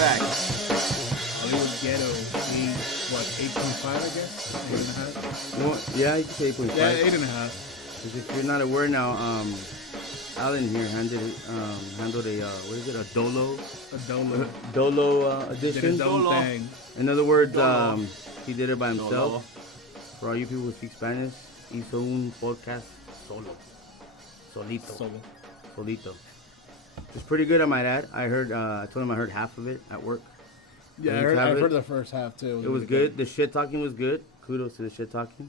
Facts. Hollywood Ghetto, 8.5, I guess? 8.5? You know what? Yeah, you can say 8.5. Yeah, 8.5. Because if you're not aware now, Alan here handled a what is it? A Dolo Did edition. his own Dolo. thing. In other words, Dolo. he did it by himself. Dolo. For all you people who speak Spanish, hizo un podcast solo, solito. It's pretty good, I might add. I heard. I told him I heard half of it at work. Yeah, I heard the first half, too. It was good. The shit talking was good. Kudos to the shit talking.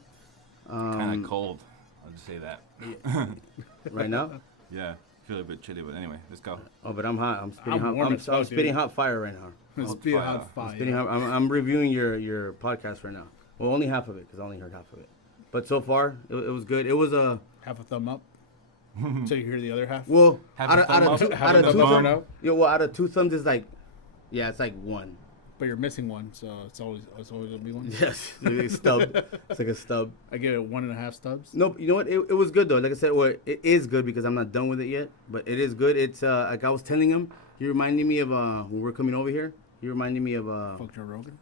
Kind of cold. I'll just say that. Right now. Yeah, feel a bit chilly, but anyway, let's go. Oh, but I'm hot. I'm spitting I'm hot. warm I'm as fuck, spitting dude. hot fire right now. It's Hot being fire. hot fire. Spitting hot. I'm reviewing your podcast right now. Well, only half of it because I only heard half of it. But so far, it was good. It was a Half a thumb up. So you hear the other half? well Half out a of thumb up, two, half out a of thumb two down. thumbs. Yeah, well, out of two thumbs is like, yeah, it's like one. But you're missing one, so it's always gonna be one. Yes, it's a stub. It's like a stub. I give it 1.5 stubs. Nope. You know what? It was good though. Like I said, well, it is good because I'm not done with it yet. But it is good. It's like I was telling him. He reminded me of when we're coming over here. He reminded me of Fuck Joe Rogan.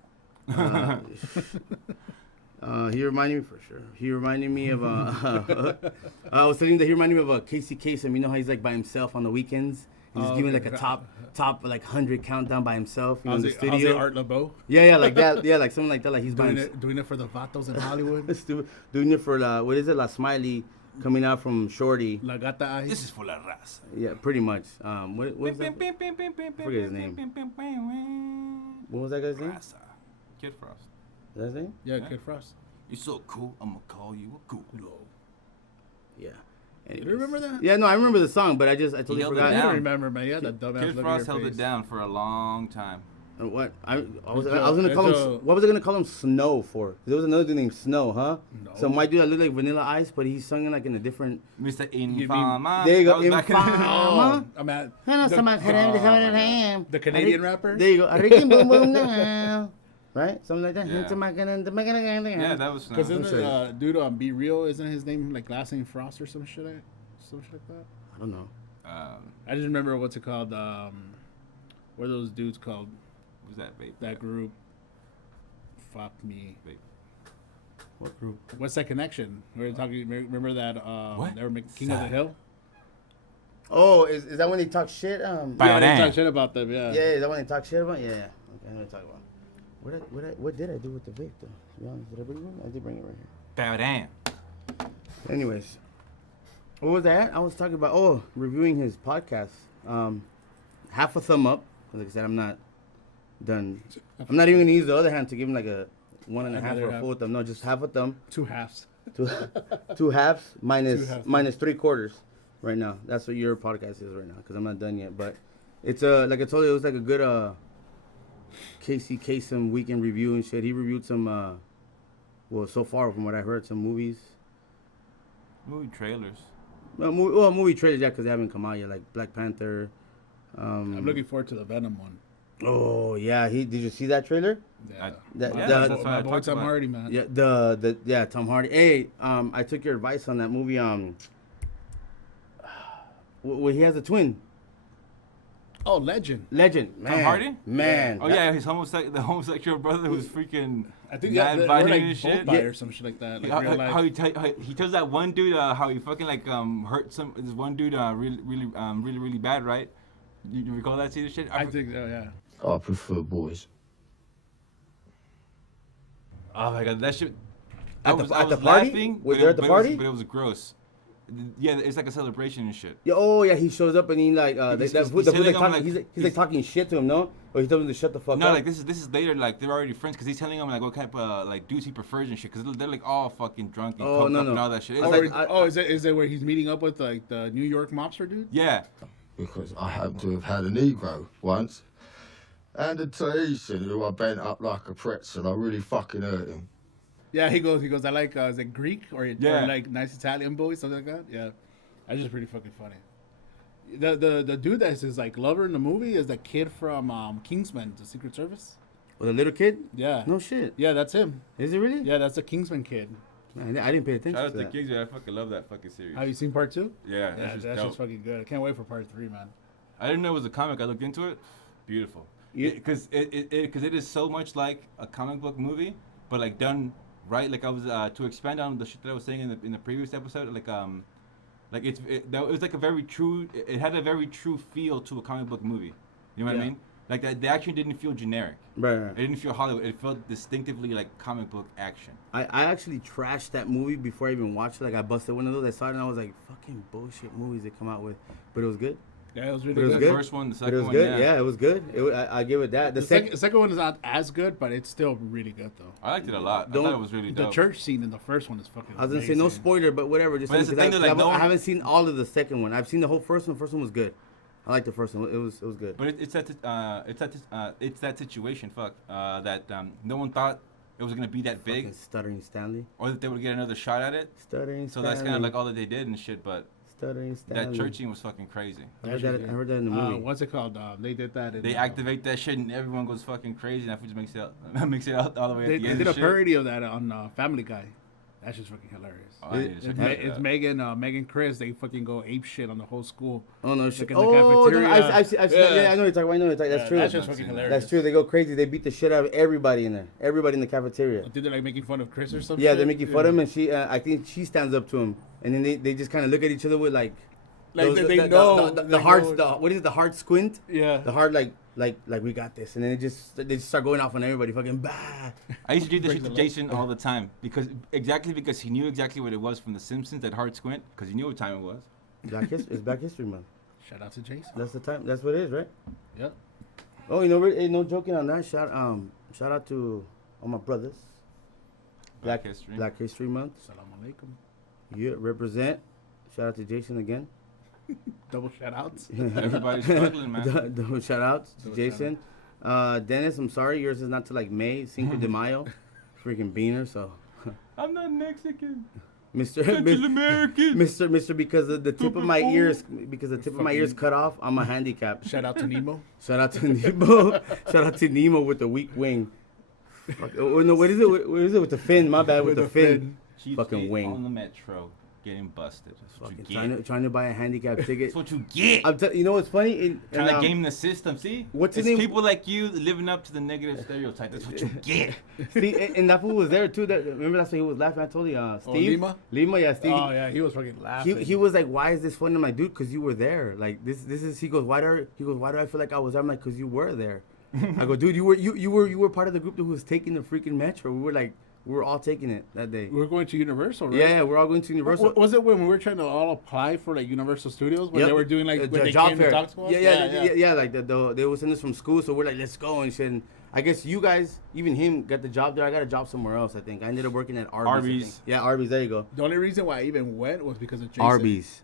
he reminded me for sure. He reminded me of I was telling him that he reminded me of Casey Kasem. You know how he's like by himself on the weekends. He's giving like a top like 100 countdown by himself. You know, in the How's studio. it Art LeBeau? Yeah, like that. Yeah, like something like that. Like he's Doing it for the vatos in Hollywood. doing it for what is it? La Smiley coming out from Shorty. La Gata Ay. This is for la raza. Yeah, pretty much. What was that? Forget his name. What was that guy's name? Raza. Kid Frost. Is that his name? Yeah, Kid Frost. You're so cool, I'm gonna call you a cool. Yeah. You remember that? Yeah, no, I remember the song, but I totally held it forgot. I down. don't remember, man. Yeah, that dumbass Kid look Frost in your held face. it down for a long time. What? I was It's gonna call a- him. What was I gonna call him? Snow for? 'Cause there was another dude named Snow, huh? No. Some white dude that looked like Vanilla Ice, but he sung in like in a different. Mr. mean- Infama. There you go, That was back in- Infama. Oh, I'm at The Canadian rapper. There you go. Boom boom now. Right? Something like that. Yeah. Yeah, that was Because nice. isn't it, dude on Be Real, isn't his name like last name Frost or some shit like that? I don't know. I just remember what's it called? What are those dudes called? Who's that, babe? That group. Fuck me. Babe. What group? What's that connection? We were talking. Remember that? What? They were making King of the Hill. Oh, is that when they talk shit? Bye. Yeah, they damn. talk shit about them. Yeah. Yeah, is that when they talk shit about? Yeah. Okay, I know what you're talking about. What did I do with the vape though? To be honest, did I bring it? I did bring it right here. Bow down. Anyways, what was that? I was talking about reviewing his podcast. Half a thumb up. Like I said, I'm not done. I'm not even gonna use the other hand to give him like a 1.5 Another or a half. full thumb. No, just half a thumb. 2 halves. Two halves minus Two halves. minus 3/4 right now. That's what your podcast is right now because I'm not done yet. But it's like I told you, it was like a good Casey Kasem weekend review and shit. He reviewed some well so far from what I heard, some movies. Movie trailers. Movie trailers, yeah, because they haven't come out yet, like Black Panther. I'm looking forward to the Venom one. Oh yeah, did you see that trailer? Yeah. That- Yeah, the- that's what I My boy talked Tom about. Hardy, man. Yeah, Tom Hardy. Hey, I took your advice on that movie. Well, he has a twin. Oh, Legend. Legend. Man, Hardy? Man. Oh yeah, his the homosexual brother who's freaking. I think mad they're fighting like and both shit. by Yeah. or some shit like that. Like How, real life. how he tells that one dude how he fucking like hurt this one dude really bad, right? You recall that scene of shit? I think so, yeah. I prefer boys. Oh my god, that shit. At I the- was at the party? laughing. Were but they it- at the but it was- party? But it was gross. Yeah, it's like a celebration and shit. Yeah, oh yeah, he shows up and he like He's the food telling like him, talking, like, he's like talking shit to him, no? Or he tells him to shut the fuck No, up. like this is later. Like they're already friends because he's telling them like what kind of like dudes he prefers and shit. Because they're like all fucking drunk and Oh, coked no, up no. and all that shit. It's Oh, like, Is it where he's meeting up with like the New York mobster dude? yeah. Because I happen to have had a Negro once. And a Tahitian who I bent up like a pretzel. I really fucking hurt him. Yeah, he goes, I like, is it Greek or Yeah. like nice Italian boy, something like that? Yeah. That's just pretty fucking funny. The dude that's his like lover in the movie is the kid from Kingsman, the Secret Service. With a little kid? Yeah. No shit. Yeah, that's him. Is it really? Yeah, that's the Kingsman kid. Man, I didn't pay attention Shout to out to that. Kings, I fucking love that fucking series. Have you seen part 2? Yeah, Yeah, that's just that's dope. just fucking good. I can't wait for part 3, man. I didn't know it was a comic. I looked into it. Beautiful. because it is so much like a comic book movie, but like done right. Like I was to expand on the shit that I was saying in the previous episode, like it was like a very true. It had a very true feel to a comic book movie. You know what I mean? Like the action didn't feel generic. Right. It didn't feel Hollywood. It felt distinctively like comic book action. I actually trashed that movie before I even watched it. Like I busted one of those. I saw it and I was like, fucking bullshit movies they come out with. But it was good. Yeah, it was really But it was good. good. The first one, the But it second was one, good. yeah. It was good. I give it that. The second one is not as good, but it's still really good though. I liked it a lot. I Don't- thought it was really The dope. church scene in the first one is fucking. I was gonna say no amazing. spoiler, but whatever. Just But that's the thing, because though, like, no I one- haven't seen all of the second one. I've seen the whole first one. First one was good. I liked the first one. It was good. But it's that situation. That no one thought it was gonna be that big, Fucking Stuttering Stanley. or that they would get another shot at it. Stuttering So Stanley. that's kind of like all that they did and shit. But Stuttering Stanley. that church scene was fucking crazy. I heard that in the movie. What's it called? They did that. In, They activate that shit and everyone goes fucking crazy. And that just makes it out all the way They, at the they end. did a and shit. parody of that on Family Guy. That's just fucking hilarious. Oh, I need to check that It's out. Megan, Chris. They fucking go ape shit on the whole school. Oh no shit! Like in the Oh, cafeteria. I've seen. Yeah, I know what you're talking about. I know what you're talking. That's true. That's just I've fucking seen that. hilarious. That's true. They go crazy. They beat the shit out of everybody in there. Everybody in the cafeteria. Did they like making fun of Chris or something? Yeah, they're making fun of him, and she. I think she stands up to him, and then they just kind of look at each other with like. Like those- they the, know the they hard. know- What is it? The hard squint. Yeah. The hard like we got this, and then they just start going off on everybody. Fucking bah. I used to do this Break shit the to law. Jason all the time because he knew exactly what it was from The Simpsons. That hard squint because he knew what time it was. It's Black History Month. Shout out to Jason. That's the time. That's what it is, right? Yep. Oh, no joking on that. Shout out to all my brothers. Black History. Black History Month. Salam alaikum. You represent. Shout out to Jason again. Double shout outs. Everybody's struggling, man. Double shout outs to Double Jason. Dennis, I'm sorry, yours is not till like May, Cinco de Mayo. Freaking beaner, so. I'm not Mexican. Mr. Central American. Mr. Because the tip of my Super ears, because the tip of my ears cut off, I'm a handicap. Shout out to Nemo. Shout out to Nemo. Shout out to Nemo with the weak wing. Fuck, oh no, what is it? What is it with the fin? My bad, with the fin. Fucking Cheapskate wing. on the metro, getting busted. That's what Fucking you get. trying to buy a handicap ticket. That's what you get. You know what's funny? Trying to game the system. See, what's his it's name? people like you living up to the negative stereotype. That's what you get. Steve, and that fool was there too. Remember that's why he was laughing. I told you, Steve. Lima? Lima, yeah, Steve. Oh yeah, he was fucking laughing. He was like, "Why is this funny?" I'm like, "Dude, because you were there. Like this is." He goes, "Why do I feel like I was there?" I'm like, "Cause you were there." I go, "Dude, you were part of the group who was taking the freaking metro. We were all taking it that day." We were going to Universal, right? Yeah, we're all going to Universal. Was it when we were trying to all apply for like Universal Studios when Yep. they were doing like when The they job came fair. to talk to us? Yeah. Like they would send us from school, so we're like, "Let's go," and shit. And I guess you guys, even him, got the job there. I got a job somewhere else. I think I ended up working at Arby's. I Arby's. think. Yeah, Arby's. There you go. The only reason why I even went was because of Jason. Arby's.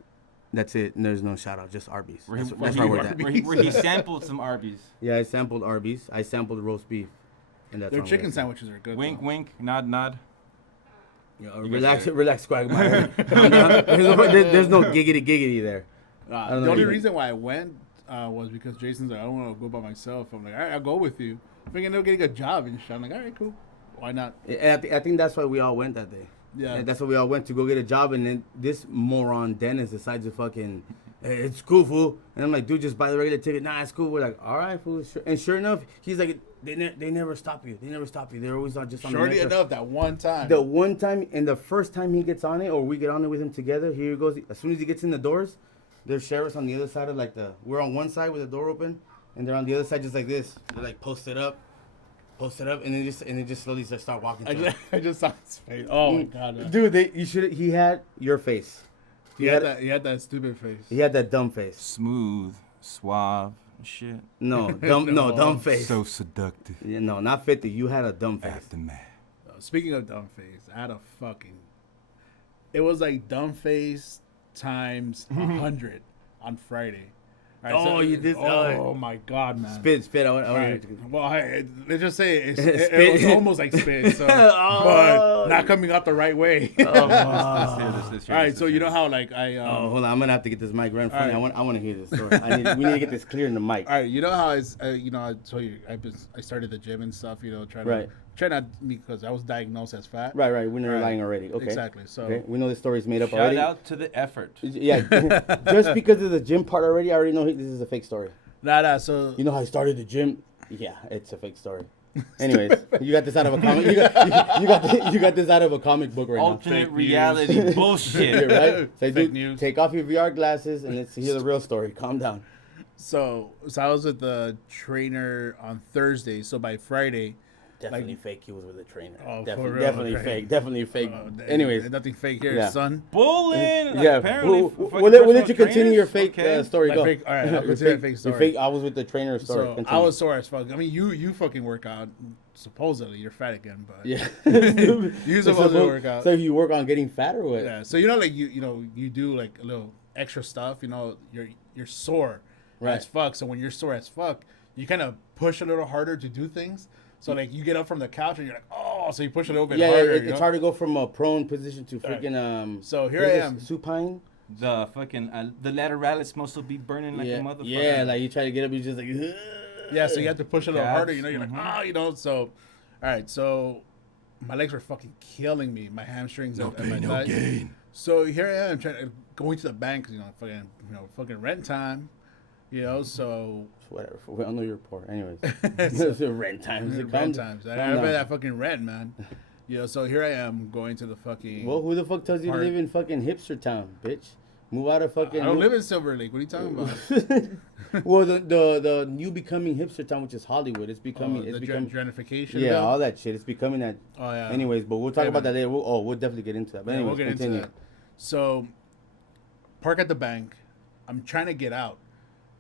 That's it. And there's no shout out, just Arby's. Where That's he, where where we're he, at. where he sampled some Arby's. Yeah, I sampled Arby's. I sampled roast beef. And that's Their on chicken there. sandwiches are good. Wink, though. wink, nod, nod. Yeah, You relax, guys relax, Quagmire. there's no giggity there. I don't The know only either. reason why I went was because Jason's like, I don't want to go by myself. I'm like, all right, I'll go with you. Thinking they'll get a job and shit. I'm like, all right, cool. Why not? And I think that's why we all went that day. Yeah. And that's why we all went to go get a job, and then this moron Dennis decides to fucking, "Hey, it's cool, fool." And I'm like, "Dude, just buy the regular ticket." "Nah, it's cool." We're like, "All right, fool." And sure enough, he's like, they never stop you. They never stop you. They're always just on Shorty the metro. enough that one time. The one time, and the first time he gets on it, or we get on it with him together, here he goes. As soon as he gets in the doors, there's sheriffs on the other side of we're on one side with the door open, and they're on the other side just like this. They're like posted up, and then just slowly start walking. I just saw his face. Oh my god. Man. Dude, he had your face. He had that stupid face. He had that dumb face. Smooth, suave, shit. No, dumb face. So seductive. Yeah, no, not 50. You had a dumb face. Aftermath. Speaking of dumb face, I had a fucking. It was like dumb face times 100 on Friday. All Oh, you did- Oh my god, man. Spit. I want Right. to. Well, let's just say it Spit. was almost like spit, so, Oh. but not coming out the right way. Let's hear All right, this, so let's you hear know how like I Oh, hold on. I'm gonna have to get this mic right in front. All of me. right. I want to hear this story. We need to get this clear in the mic. all right, you know how I told you I started the gym and stuff, trying Right. try not because I was diagnosed as fat. Right. We know you're Right. lying already. Okay. Exactly. So Okay. We know this story's made up Shout already. out to the effort. Yeah. Just because of the gym part already, I already know this is a fake story. nah. So You know how I started the gym? Yeah, it's a fake story. Anyways, you got this out of a comic. You got this out of a comic book right Alternate Fake reality news. bullshit. now. Right? So, Fake dude, news. take off your VR glasses and let's hear the real story. Calm down. So I was with the trainer on Thursday. So by Friday, Definitely fake. He was with a trainer. Oh, for definitely, real, definitely okay. fake. Definitely fake. Anyways, nothing fake here, yeah. son. Bullying. yeah. Apparently, We'll fucking let you personal continue your trainers? fake Okay. story. My Go. fake- all right, I'll Your continue my fake your story. I was with the trainer story. So Continue. I was sore as fuck. I mean, you fucking work out. Supposedly you're fat again, but Yeah. you supposedly work out. So you work on getting fat or what? Yeah. So you know, like you do like a little extra stuff. You know, you're sore Right. as fuck. So when you're sore as fuck, you kind of push a little harder to do things. So like you get up from the couch and you're like, oh, so you push a little bit Yeah, harder. it's hard to go from a prone position to Right. freaking So here what I is am. this, supine. The fucking the lateralis must be burning like yeah, a motherfucker. yeah, like you try to get up, you just like. Yeah, so you have to push a little Calves, harder. You know, you're like, mhm. So, all right, so my legs were fucking killing me, my hamstrings and my thighs. So here I am going to the bank, fucking rent time, so Whatever. We all know you're poor. Anyways, So- so rent times. rent times. I have that fucking rent, man. So here I am going to the fucking. Well, who the fuck tells you to Park. live in fucking hipster town, bitch? Move out of fucking. I don't live in Silver Lake. What are you talking about? Well, the new becoming hipster town, which is Hollywood, it's becoming. The it's becoming. gentrification. Yeah, bill? all that shit. It's becoming that. Oh yeah. Anyways, but we'll talk Hey, about man. that later. We'll definitely get into that. But Yeah, anyways, we'll get continue. into that. So, park at the bank. I'm trying to get out,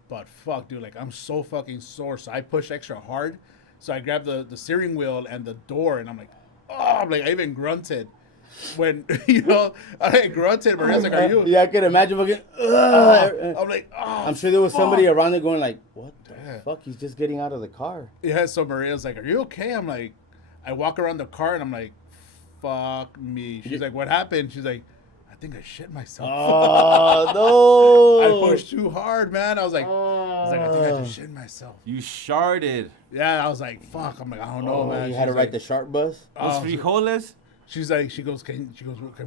but fuck, dude, like I'm so fucking sore. So I push extra hard. So I grab the steering wheel and the door, and I'm like, oh, I even grunted. When I grunted, Maria's like, "Are you?" Yeah, I can imagine fucking. I'm like, oh. I'm sure there was somebody fuck. around there going like, "What the Yeah. fuck? He's just getting out of the car." Yeah. So Maria's like, "Are you okay?" I'm like, I walk around the car and I'm like, "Fuck me." She's like, "What happened?" She's like, "I think I shit myself." Oh no! I pushed too hard, man. I was like, I think I just shit myself. You sharded. Yeah, I was like, fuck. I'm like, I don't know, man. You had to She's ride like, the sharp bus. Los Oh, frijoles. She's like, she goes, can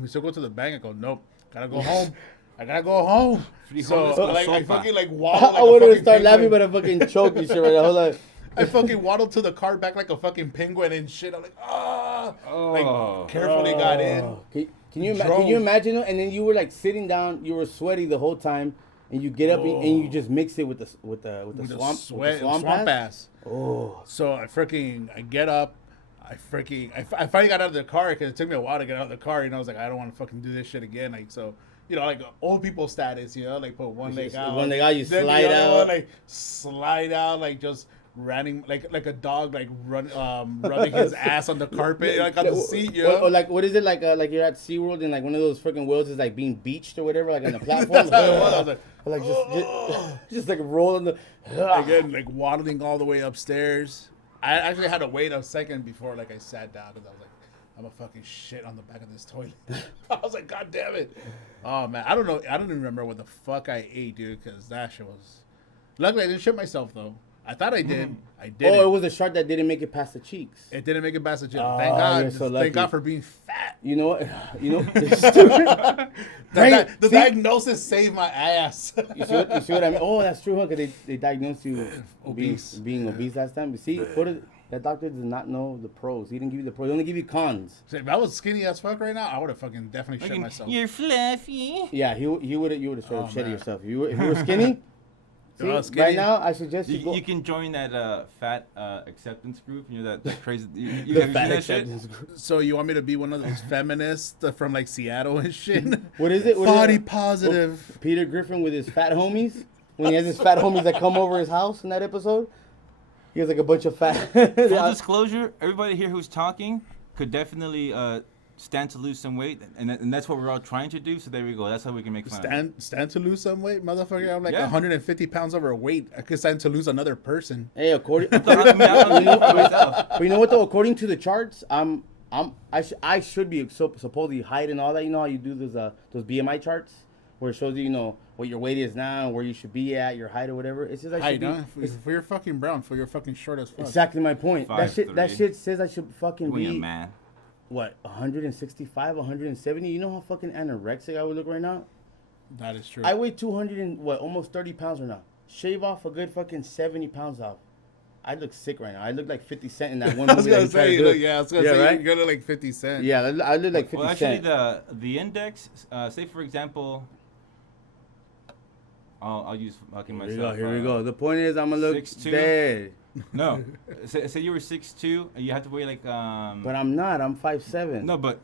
we still go to the bank? I go, nope. Gotta go home. I gotta go home. Frijoles So con like, I sopa. fucking like waddle I like a wanted to fucking start laughing, penguin. but I fucking choked and shit right now. Hold on. I fucking waddled to the car back like a fucking penguin and shit. I'm like, Oh. like carefully got in. Oh, Can you Drove. imagine? And then you were like sitting down, you were sweaty the whole time, and you get up and you just mix it with the With the swamp sweat, swamp swamp ass. ass. Oh, So I get up. I finally got out of the car because it took me a while to get out of the car. I was like, I don't want to fucking do this shit again. Like, so, like old people status, like put one leg out. one leg out, you Then the slide other out. one, like slide out, like just running, like a dog, like rubbing his ass on the carpet, like on the seat, Or like, what is it like you're at SeaWorld and like one of those freaking whales is like being beached or whatever, like on the platform. That's how it was. I was like, Like just like rolling the. again, like waddling all the way upstairs. I actually had to wait a second before like I sat down because I was like, I'm a fucking shit on the back of this toilet. I was like, God damn it. Oh man, I don't know. I don't even remember what the fuck I ate, dude, because that shit was. Luckily, I didn't shit myself though. I thought I did. I did. Oh, it was a shark that didn't make it past the cheeks. It didn't make it past the gym. Oh, Thank God. you're so lucky. Thank God for being fat. You know what? You know. The See? diagnosis saved my ass. You see what I mean? Oh, that's true, huh? Because they diagnosed you Obese. being obese last time. You see, that doctor does not know the pros. He didn't give you the pros. He only give you cons. If I was skinny as fuck right now, I would have fucking definitely shit Fucking, myself. You're fluffy. Yeah, you would have straight up Oh, shit man. yourself. If you were skinny. If I was See, skinny- right now I suggest you go. You can join that fat acceptance group. You know that crazy. You the have you fat seen that shit? acceptance group. So you want me to be one of those feminists from like Seattle and shit? What is it? What is Body it? positive. Peter Griffin with his fat homies. When he has his fat homies that come over his house in that episode, he has like a bunch of fat. Full disclosure: everybody here who's talking could definitely stand to lose some weight, and that's what we're all trying to do. So there we go. That's how we can make fun. of it. Stand to lose some weight, motherfucker. I'm like Yeah. 150 pounds overweight. I could stand to lose another person. Hey, according. I mean, I don't know for myself. But you know what though? According to the charts, I should be supposedly height and all that. You know how you do those BMI charts where it shows you what your weight is now and where you should be at, your height or whatever. It's just I Hi, should be. no, for you're fucking brown, for you're fucking short as fuck. Exactly my point. That 5'3". shit says I should fucking We a be man. what 165, 170. You know how fucking anorexic I would look right now? That is true. I weigh 200 and almost 30 pounds right now. Shave off a good fucking 70 pounds off. I look sick right now. I look like 50 Cent in that one I was movie. gonna say, you look, I was gonna say, right? you're gonna like 50 Cent. Yeah, I look like 50 Well, actually, Cent. the index, say for example, I'll use fucking Here we myself. go. Here we go. The point is, I'm gonna look 6'2"? dead. No, say you were 6'2", and you have to weigh like But I'm not. I'm 5'7". No, but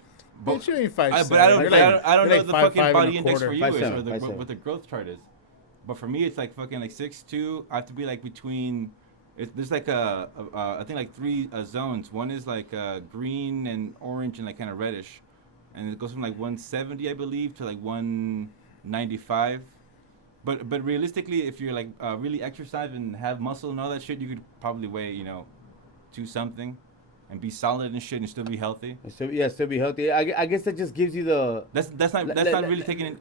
Bitch, you ain't 5'7". but I don't You're I don't you're know like the 5'5" fucking and body a index for quarter. you is 5'7", or the, 5'7". what the growth chart is. But for me, it's like fucking like 6'2". I have to be like between. There's like I think like 3 zones. One is like green and orange and like kind of reddish, and it goes from like 170, I believe, to like 195. But realistically, if you're like really exercise and have muscle and all that shit, you could probably weigh 2 something, and be solid and shit and still be healthy. Still be healthy. I guess that just gives you the. That's not really taking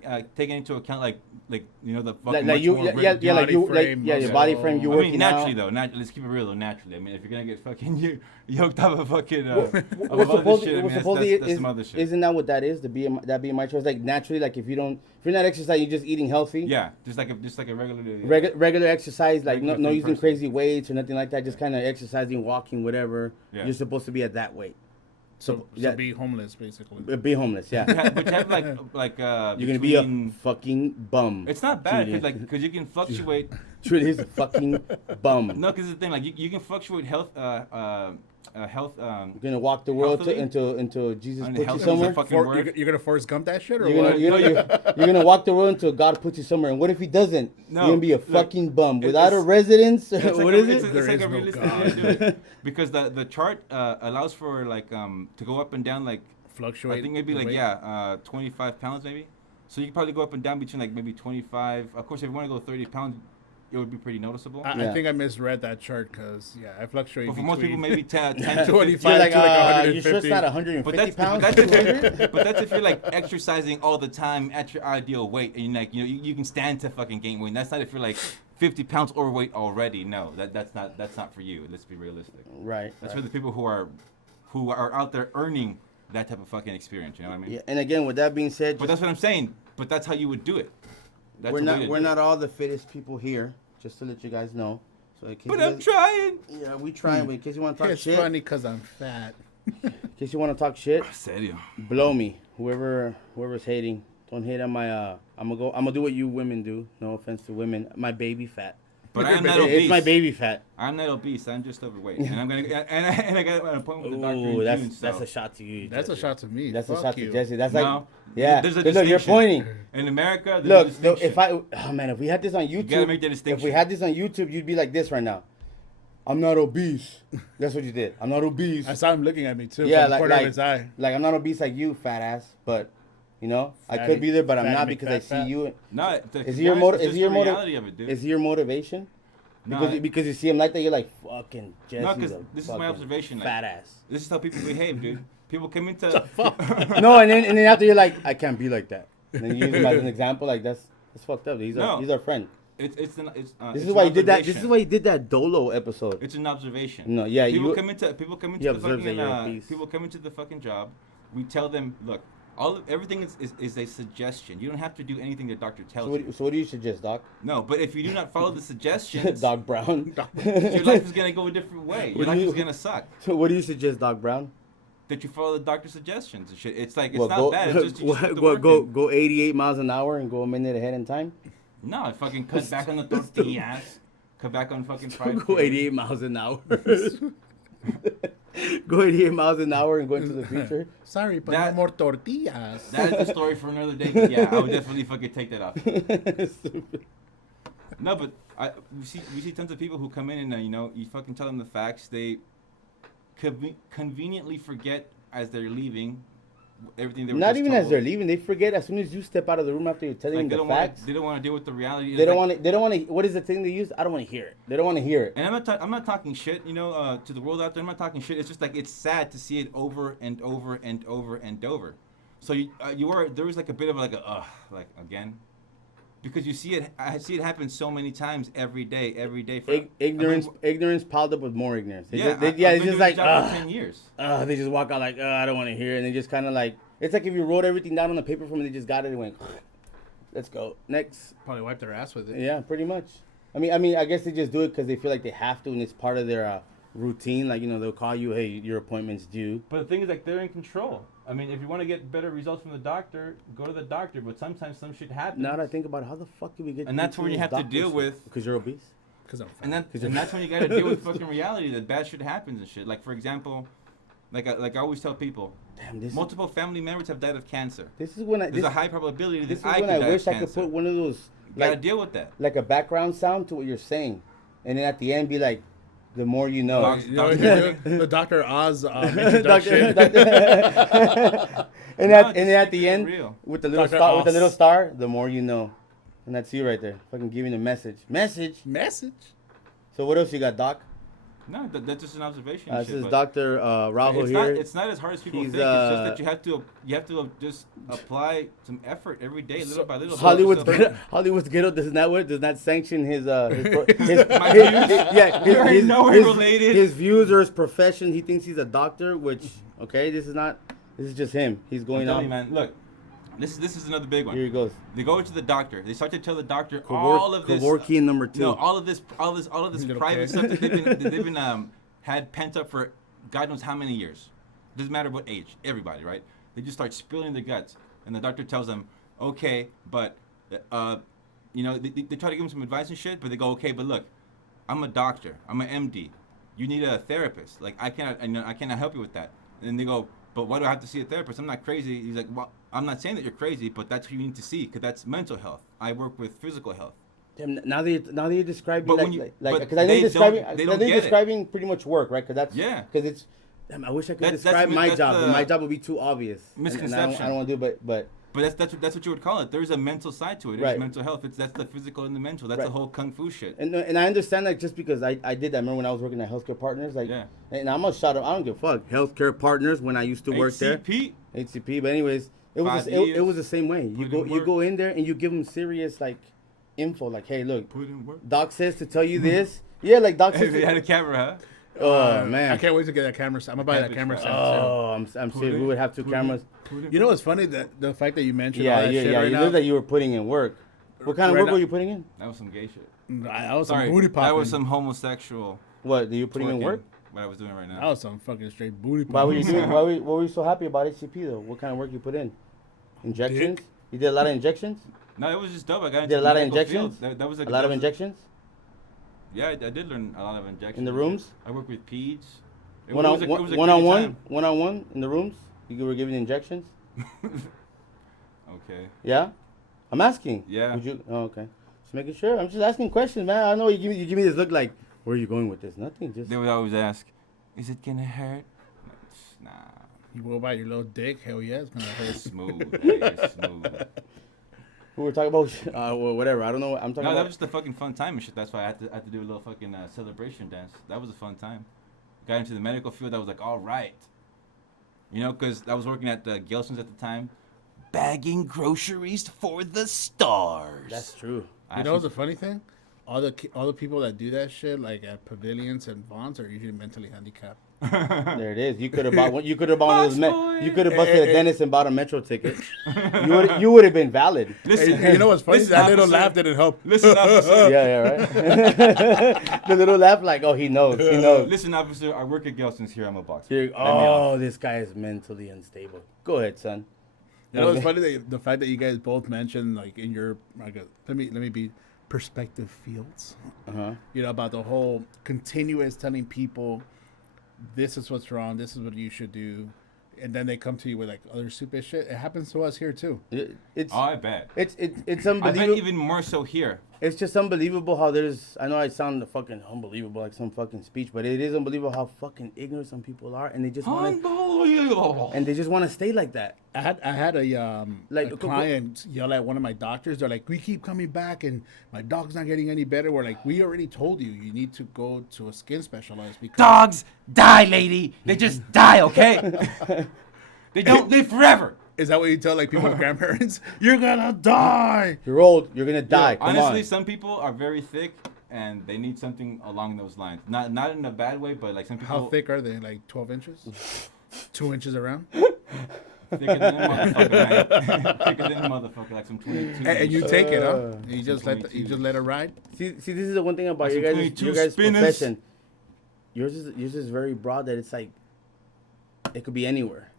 into account like the fucking Like much you, more yeah, ripped- yeah, like you, frame, like, your muscle. body frame. You I working mean, naturally out. though, let's keep it real though. Naturally, I mean, if you're gonna get fucking yoked up a fucking What's supposedly, that's some other shit. isn't that what that is? The BMI choice, like naturally, like if you're not exercising, you're just eating healthy. Yeah, just like a regular. Regular exercise, like no Regular using person. crazy weights or nothing like that. Just kind of exercising, walking, whatever. Yeah. You're supposed to be at that weight. So yeah. be homeless, basically. Be homeless, yeah. But you have like You're gonna be a fucking bum. It's not bad Julian. because you can fluctuate. Truly, he's a fucking bum. No, because the thing like you can fluctuate health. Health. You're gonna walk the world Healthily? into Jesus And puts you health is a somewhere. fucking word. You're gonna Forrest Gump that shit or You're what? you're gonna walk the world until God puts you somewhere. And what if He doesn't? No, You're gonna be a look, fucking bum it's- without a residence. It's like What a- is it's it? a- There It's like is a no realistic God. way to do it. Because the chart allows for like to go up and down like Fluctuate. I think maybe the like weight? 25 pounds maybe. So you could probably go up and down between like maybe 25. Of course, if you want to go 30 pounds, it would be pretty noticeable. I Yeah. think I misread that chart because I fluctuate. But for most people, between- maybe 10 to 25 You're like, to like you sure it's 150. not But 150 pounds? that's if you're like exercising all the time at your ideal weight and like you can stand to fucking gain weight. That's not if you're like 50 pounds overweight already. No, that's not for you. Let's be realistic. Right. That's for the people who are out there earning that type of fucking experience. You know what I mean? Yeah, and again, with that being said, But that's what I'm saying. But that's how you would do it. That's we're the way not to we're do not it. all the fittest people here. Just to let you guys know. So in case But you I'm guys- trying. Yeah, we trying. But in case you want to talk It's shit, funny because I'm fat. in case you want to talk shit, Serio. blow me. Whoever's hating, don't hate on my. I'm gonna do what you women do. No offense to women. My baby fat. But I'm not obese. It's my baby fat. I'm not obese. I'm just overweight. And I'm gonna and I got an appointment with the doctor Ooh, in June. that's So a shot to you. That's a Jesse. shot to me. That's a Fuck shot you. to Jesse. That's No. like, yeah. There's a Look, you're distinction. pointing. In America, there's a Look, distinction. if we had this on YouTube, gotta make that if distinction. we had this on YouTube, you'd be like this right now. I'm not obese. That's what you did. I'm not obese. I saw him looking at me too. Yeah, from the corner of his eye. like I'm not obese like you, fat ass. But I Fatty- could be there, but I'm fatty not because I McFat see fat. you. No, Is he your motive? Is Is he your motive? reality of it, dude. Is he your motivation? No, Because you see him like that, you're like fucking Jesse's No, 'cause a this is my fucking observation, like- fat ass. this is how people behave, dude. People come into No, and then after you're like, I can't be like that. And then you use him as an example, like that's fucked up. He's No. our friend. This This is is why you did that. This is why you did that Dolo episode. It's an observation. No, yeah, People you- come into he the observes that fucking you're obese. people come into the fucking job. We tell them, look, everything is a suggestion. You don't have to do anything the doctor tells you. So what do you suggest, Doc? No, but if you do not follow the suggestions, Doc Brown. your life is gonna go a different way. Your What do life you- is gonna suck. So what do you suggest, Doc Brown? That you follow the doctor's suggestions and shit. It's like it's Well, not go, bad. It's just, you just put the work in. go 88 miles an hour and go a minute ahead in time. No, fucking cut back on the tortillas. Cut back on fucking fried Go food. 88 miles an hour. Go 88 miles an hour and go into the future. Sorry, but That- no more tortillas. That is the story for another day. But yeah, I would definitely fucking take that off. No, but we see tons of people who come in and you fucking tell them the facts. They conveniently forget as they're leaving everything they were Not just even told. as they're leaving, they forget as soon as you step out of the room after you're telling Like, them the facts. they don't want to deal with the reality. They don't Like- want to. They don't want to. What is the thing they use? I don't want to hear it. They don't want to hear it. And I'm not talking shit, to the world out there. I'm not talking shit. It's just like it's sad to see it over and over and over and over. So there was like a bit of like like again, because you see it. I see it happen so many times every day. For, Ignorance piled up with more ignorance. They Yeah, just, I've it's been just doing like this job for 10 years. they just walk out like I don't want to hear it, and they just kind of like it's like if you wrote everything down on the paper from them, they just got it and went, let's go next. Probably wipe their ass with it. Yeah, pretty much. I mean, I guess they just do it because they feel like they have to, and it's part of their routine. Like, they'll call you, hey, your appointment's due. But the thing is, like, they're in control. I mean, if you want to get better results from the doctor, go to the doctor. But sometimes some shit happens. Now that I think about it, how the fuck do we get? And that's when you have to deal with. Because you're obese. Because I'm And that's when you got to deal with fucking reality that bad shit happens and shit. Like, for example, like I always tell people, damn, multiple family members have died of cancer. This is when There's a high probability this that is I when could I die wish of I cancer. could put one of those You gotta deal with that. like a background sound to what you're saying, and then at the end be like, the more you know. The Dr. Oz introduction. And at the end, real. with the little Dr. star, Oz. the more you know, and that's you right there, fucking giving a message. Message. So what else you got, Doc? No, that's just an observation. This shit, is but Dr. Rahul it's here. it's not as hard as people He's, think. It's just that you have to just apply some effort every day, little by little. Hollywood's Ghetto does not sanction his My views? yeah, We're nowhere related. His views or his profession. He thinks he's a doctor, which okay, this is just him. He's going I'm telling on. you, man. Look, this is another big one. Here he goes. They go to the doctor. They start to tell the doctor all of this. Kevorkian number 2. No, all of this private stuff that they've been had pent up for God knows how many years. Doesn't matter what age. Everybody, right? They just start spilling their guts, and the doctor tells them, "Okay, but they try to give them some advice and shit, but they go, okay, but look, I'm a doctor. I'm an MD. You need a therapist. Like I cannot help you with that." And then they go, "But why do I have to see a therapist? I'm not crazy." He's like, "Well, I'm not saying that you're crazy, but that's who you need to see because that's mental health. I work with physical health." Damn, now that you're describing But because I know you're describing pretty much work, right? Because that's because it's. Damn, I wish I could describe my job, but my job would be too obvious. Misconception. And I don't want to do, but. But that's what you would call it. There's a mental side to it. There's mental health. That's the physical and the mental. That's the whole kung fu shit. And I understand that just because I did that. I remember when I was working at Healthcare Partners, and I'm gonna shout out. I don't give a fuck. Healthcare Partners when I used to work there. HCP. But anyways, it was the same way. You go in there and you give them serious info, like, hey, look, Doc says to tell you this. Yeah, like Doc says. They had a camera, huh? Oh man, I can't wait to get that camera. I'm gonna buy that camera. I'm serious. We would have 2 cameras. You know what's funny? That the fact that you mentioned Yeah. right You now, know that you were putting in work. What kind of work were you putting in? That was some gay shit. I was Sorry, some booty popping. that was some homosexual. What are you putting in work? What I was doing right now. That was some fucking straight booty popping. Why were you doing? What were you so happy about HCP though? What kind of work you put in? Injections? Dick. You did a lot of injections? No, it was just dope. I got You into did a lot of medical injections? field. That was A lot of injections? Yeah, I did learn a lot of injections. In the rooms? I worked with peds. One on one in the rooms? You were giving injections? Okay. Yeah? I'm asking. Yeah. Would you? Oh, okay. Just making sure. I'm just asking questions, man. I know you give me this look like, where are you going with this? Nothing. Just. They would always ask, "Is it gonna hurt?" Nah. You will bite your little dick? Hell yeah, it's gonna hurt. Smooth. It's smooth. We were talking about whatever. I don't know. What I'm talking No, about. that was just a fucking fun time and shit. That's why I had to do a little fucking celebration dance. That was a fun time. Got into the medical field. I was like, all right. Because I was working at Gelson's at the time, bagging groceries for the stars. That's true. You know what's the funny thing? All the people that do that shit, like at pavilions and Vons, are usually mentally handicapped. There it is. You could have bought one. You could have bought you could have busted a dentist and bought a metro ticket. You would have been valid. Listen, Hey, you know what's funny? listen, That little officer. laugh didn't help. Listen, officer. Yeah, right. The little laugh, like, oh, he knows. He knows. Listen, officer. I work at Gelson's here. I'm a boxer. Here, Let me off. this guy is mentally unstable. Go ahead, son. You know, it's funny that the fact that you guys both mentioned, like, in your, let me be perspective fields. About the whole continuous telling people, this is what's wrong, this is what you should do, and then they come to you with like other stupid shit. It happens to us here too. I bet. It's I unbelievable. bet even more so here. It's just unbelievable how there's. I know I sound fucking unbelievable, like some fucking speech, but it is unbelievable how fucking ignorant some people are, and they just want to stay like that. I had a client yell at one of my doctors. They're like, "We keep coming back, and my dog's not getting any better." We're like, "We already told you need to go to a skin specialist because dogs die, lady. They just die, okay? They don't live forever." Is that what you tell like people with grandparents? You're gonna die. You're old. You're gonna die. Come honestly, on. some people are very thick, and they need something along those lines. Not in a bad way, but like some people. How thick are they? Like 12 inches? 2 inches around? Thicker than a motherfucker, man. Thicker than a motherfucker, like some 22. And you take it, huh? Uh, You just let it ride. See, this is the one thing about That's your some guys' 22 spinners. profession. Yours is very broad that it's like it could be anywhere.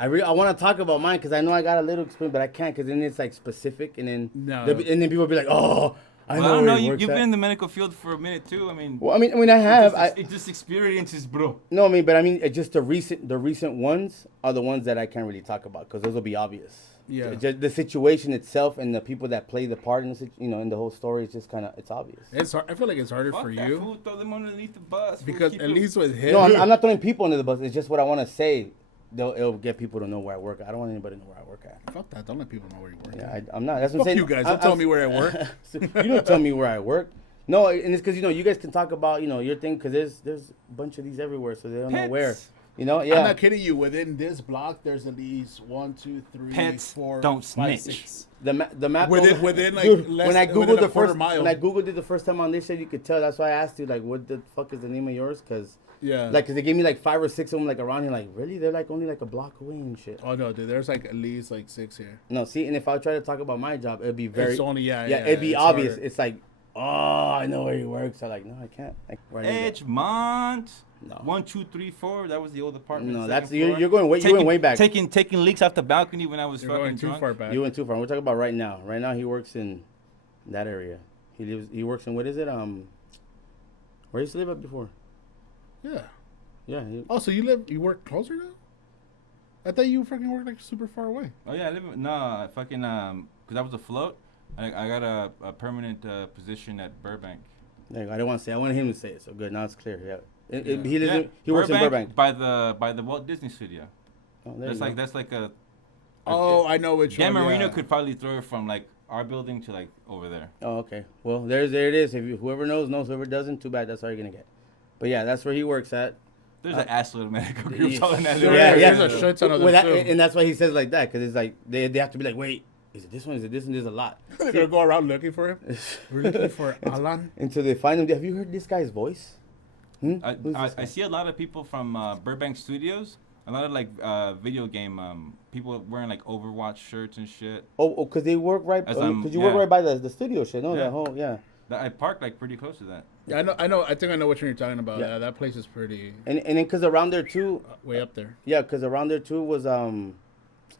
I want to talk about mine because I know I got a little experience, but I can't because then it's like specific, and then No. and then people will be like, oh, I Well, know I don't where know. he works You've at. been in the medical field for a minute too. I mean, Well, I mean, I have. It's just experiences, bro. No, I mean, but I mean, it's just the recent ones are the ones that I can't really talk about because those will be obvious. Yeah. Just the situation itself and the people that play the part in the in the whole story is just kind of it's obvious. It's hard. I feel like it's harder Fuck for that you fool, throw them underneath the bus. Fool. because Keep at it- least with him. No, I'm not throwing people under the bus. It's just what I want to say. It'll get people to know where I work. I don't want anybody to know where I work at. Fuck that. Don't let people know where you work. Yeah, I'm not. That's what I'm Fuck saying. you guys. Don't tell me where I work. You don't tell me where I work. No, and it's because you guys can talk about your thing because there's a bunch of these everywhere, so they don't know where. Pets. Yeah. I'm not kidding you. Within this block, there's at least 1, 2, 3, Pets 4, don't 5, snitch. 6. The map Within like Dude, less, when I within googled a quarter mile. when I googled it the first time on this shit, you could tell. That's why I asked you like, what the fuck is the name of yours? Because Yeah. like, cause they gave me like 5 or 6 of them like around here. Like, really? They're like only like a block away and shit. Oh no, dude. There's like at least like 6 here. No, see, and if I try to talk about my job, it'd be very It's only it'd be it's obvious. harder. It's like, oh, I know where he works. I'm like, no, I can't. Like, where do you go? Edgemont. No. 1, 2, 3, 4. That was the old apartment. No, second that's floor. you're going way you went way back. Taking leaks off the balcony when I was You're fucking going too drunk. far back. You went too far. We're talking about right now. Right now, he works in that area. He works in what is it? Where he used to live at before? Yeah. Yeah. Oh, so you work closer now? I thought you fucking worked like super far away. Oh yeah, I fucking because I was afloat. I got a permanent position at Burbank. There you go. I didn't want to say. I wanted him to say it. So good. Now it's clear. Yeah. Yeah. He lives. He works in Burbank. by the Walt Disney Studio. Oh, there you go. That's like a. Oh, I know which Dan one. Marino yeah. could probably throw it from like our building to like over there. Oh, okay. Well, there it is. If whoever knows. Whoever doesn't, too bad. That's all you're gonna get. But yeah, that's where he works at. There's an assload of medical groups yeah. all in that Yeah, area. there's a shit ton of Well, them that, too. and that's why he says like that because it's like they have to be like, wait, is it this one? Is it this one? There's a lot. They're gonna go around looking for him. We're looking for Alan. Until they find him. Have you heard this guy's voice? Who's I this guy? see a lot of people from Burbank Studios. A lot of like video game people wearing like Overwatch shirts and shit. Oh, because they work right. As Because you yeah. work right by the studio shit. No, Yeah. that whole yeah. I parked like pretty close to that. Yeah, I know. I think I know what you're talking about. Yeah. Yeah, that place is pretty And then because around there too, way up there. yeah, because around there too was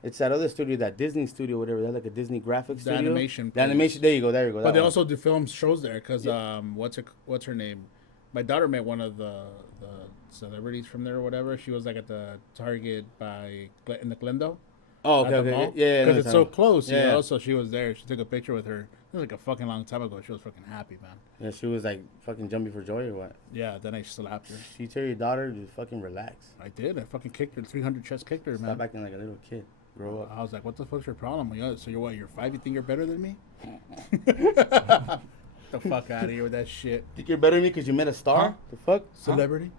it's that other studio, that Disney studio, whatever. They had like a Disney graphics The studio. animation The place. animation. There you go. But that they one. also do film shows there because what's her name? My daughter met one of the celebrities from there or whatever. She was like at the Target in the Glendale. Oh, at okay, the okay. mall. Yeah, Because it's so close, Yeah. you know. So she was there. She took a picture with her. It was like a fucking long time ago. She was fucking happy, man. Yeah, she was like fucking jumping for joy or what? Yeah. Then I slapped her. She tell your daughter to fucking relax. I did. I fucking kicked her. 300 chest kicked her, Stop man. acting like a little kid. Grow up. I was like, "What the fuck's your problem?" Yeah, so you're what? You're 5? You think you're better than me? The fuck out of here with that shit. Think you're better than me because you met a star? Huh? The fuck? Celebrity?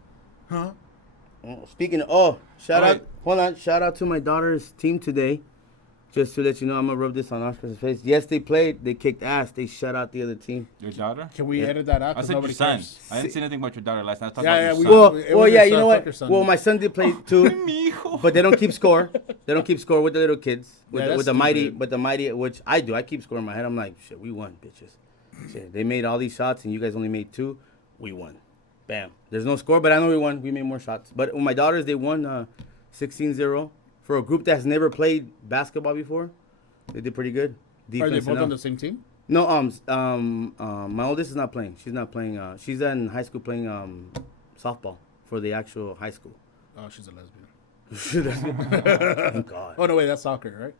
Huh? Oh, speaking of, shout out to my daughter's team today. Just to let you know, I'm gonna rub this on Oscar's face. Yes, they played. They kicked ass. They shut out the other team. Your daughter? Can we Yeah. edit that out? I 'Cause said your nobody son. cares. I didn't say anything about your daughter last night. I was talking Yeah, about yeah, your we- son. Well, It well, was yeah, your you son, know fuck what? your son. Well, my son did play too, Mijo. but they don't keep score. They don't keep score with the little kids. With, Yeah, the, that's with the mighty, stupid. but the mighty, which I do. I keep score in my head. I'm like, shit, we won, bitches. Shit, they made all these shots and you guys only made 2. We won. Bam. There's no score, but I know we won. We made more shots. But with my daughters, they won 16-0 for a group that's never played basketball before. They did pretty good. Are they Defense both and all. on the same team? No, my oldest is not playing. She's not playing. She's in high school playing softball for the actual high school. Oh, she's a lesbian. Thank God. Oh, no, wait, that's soccer, right?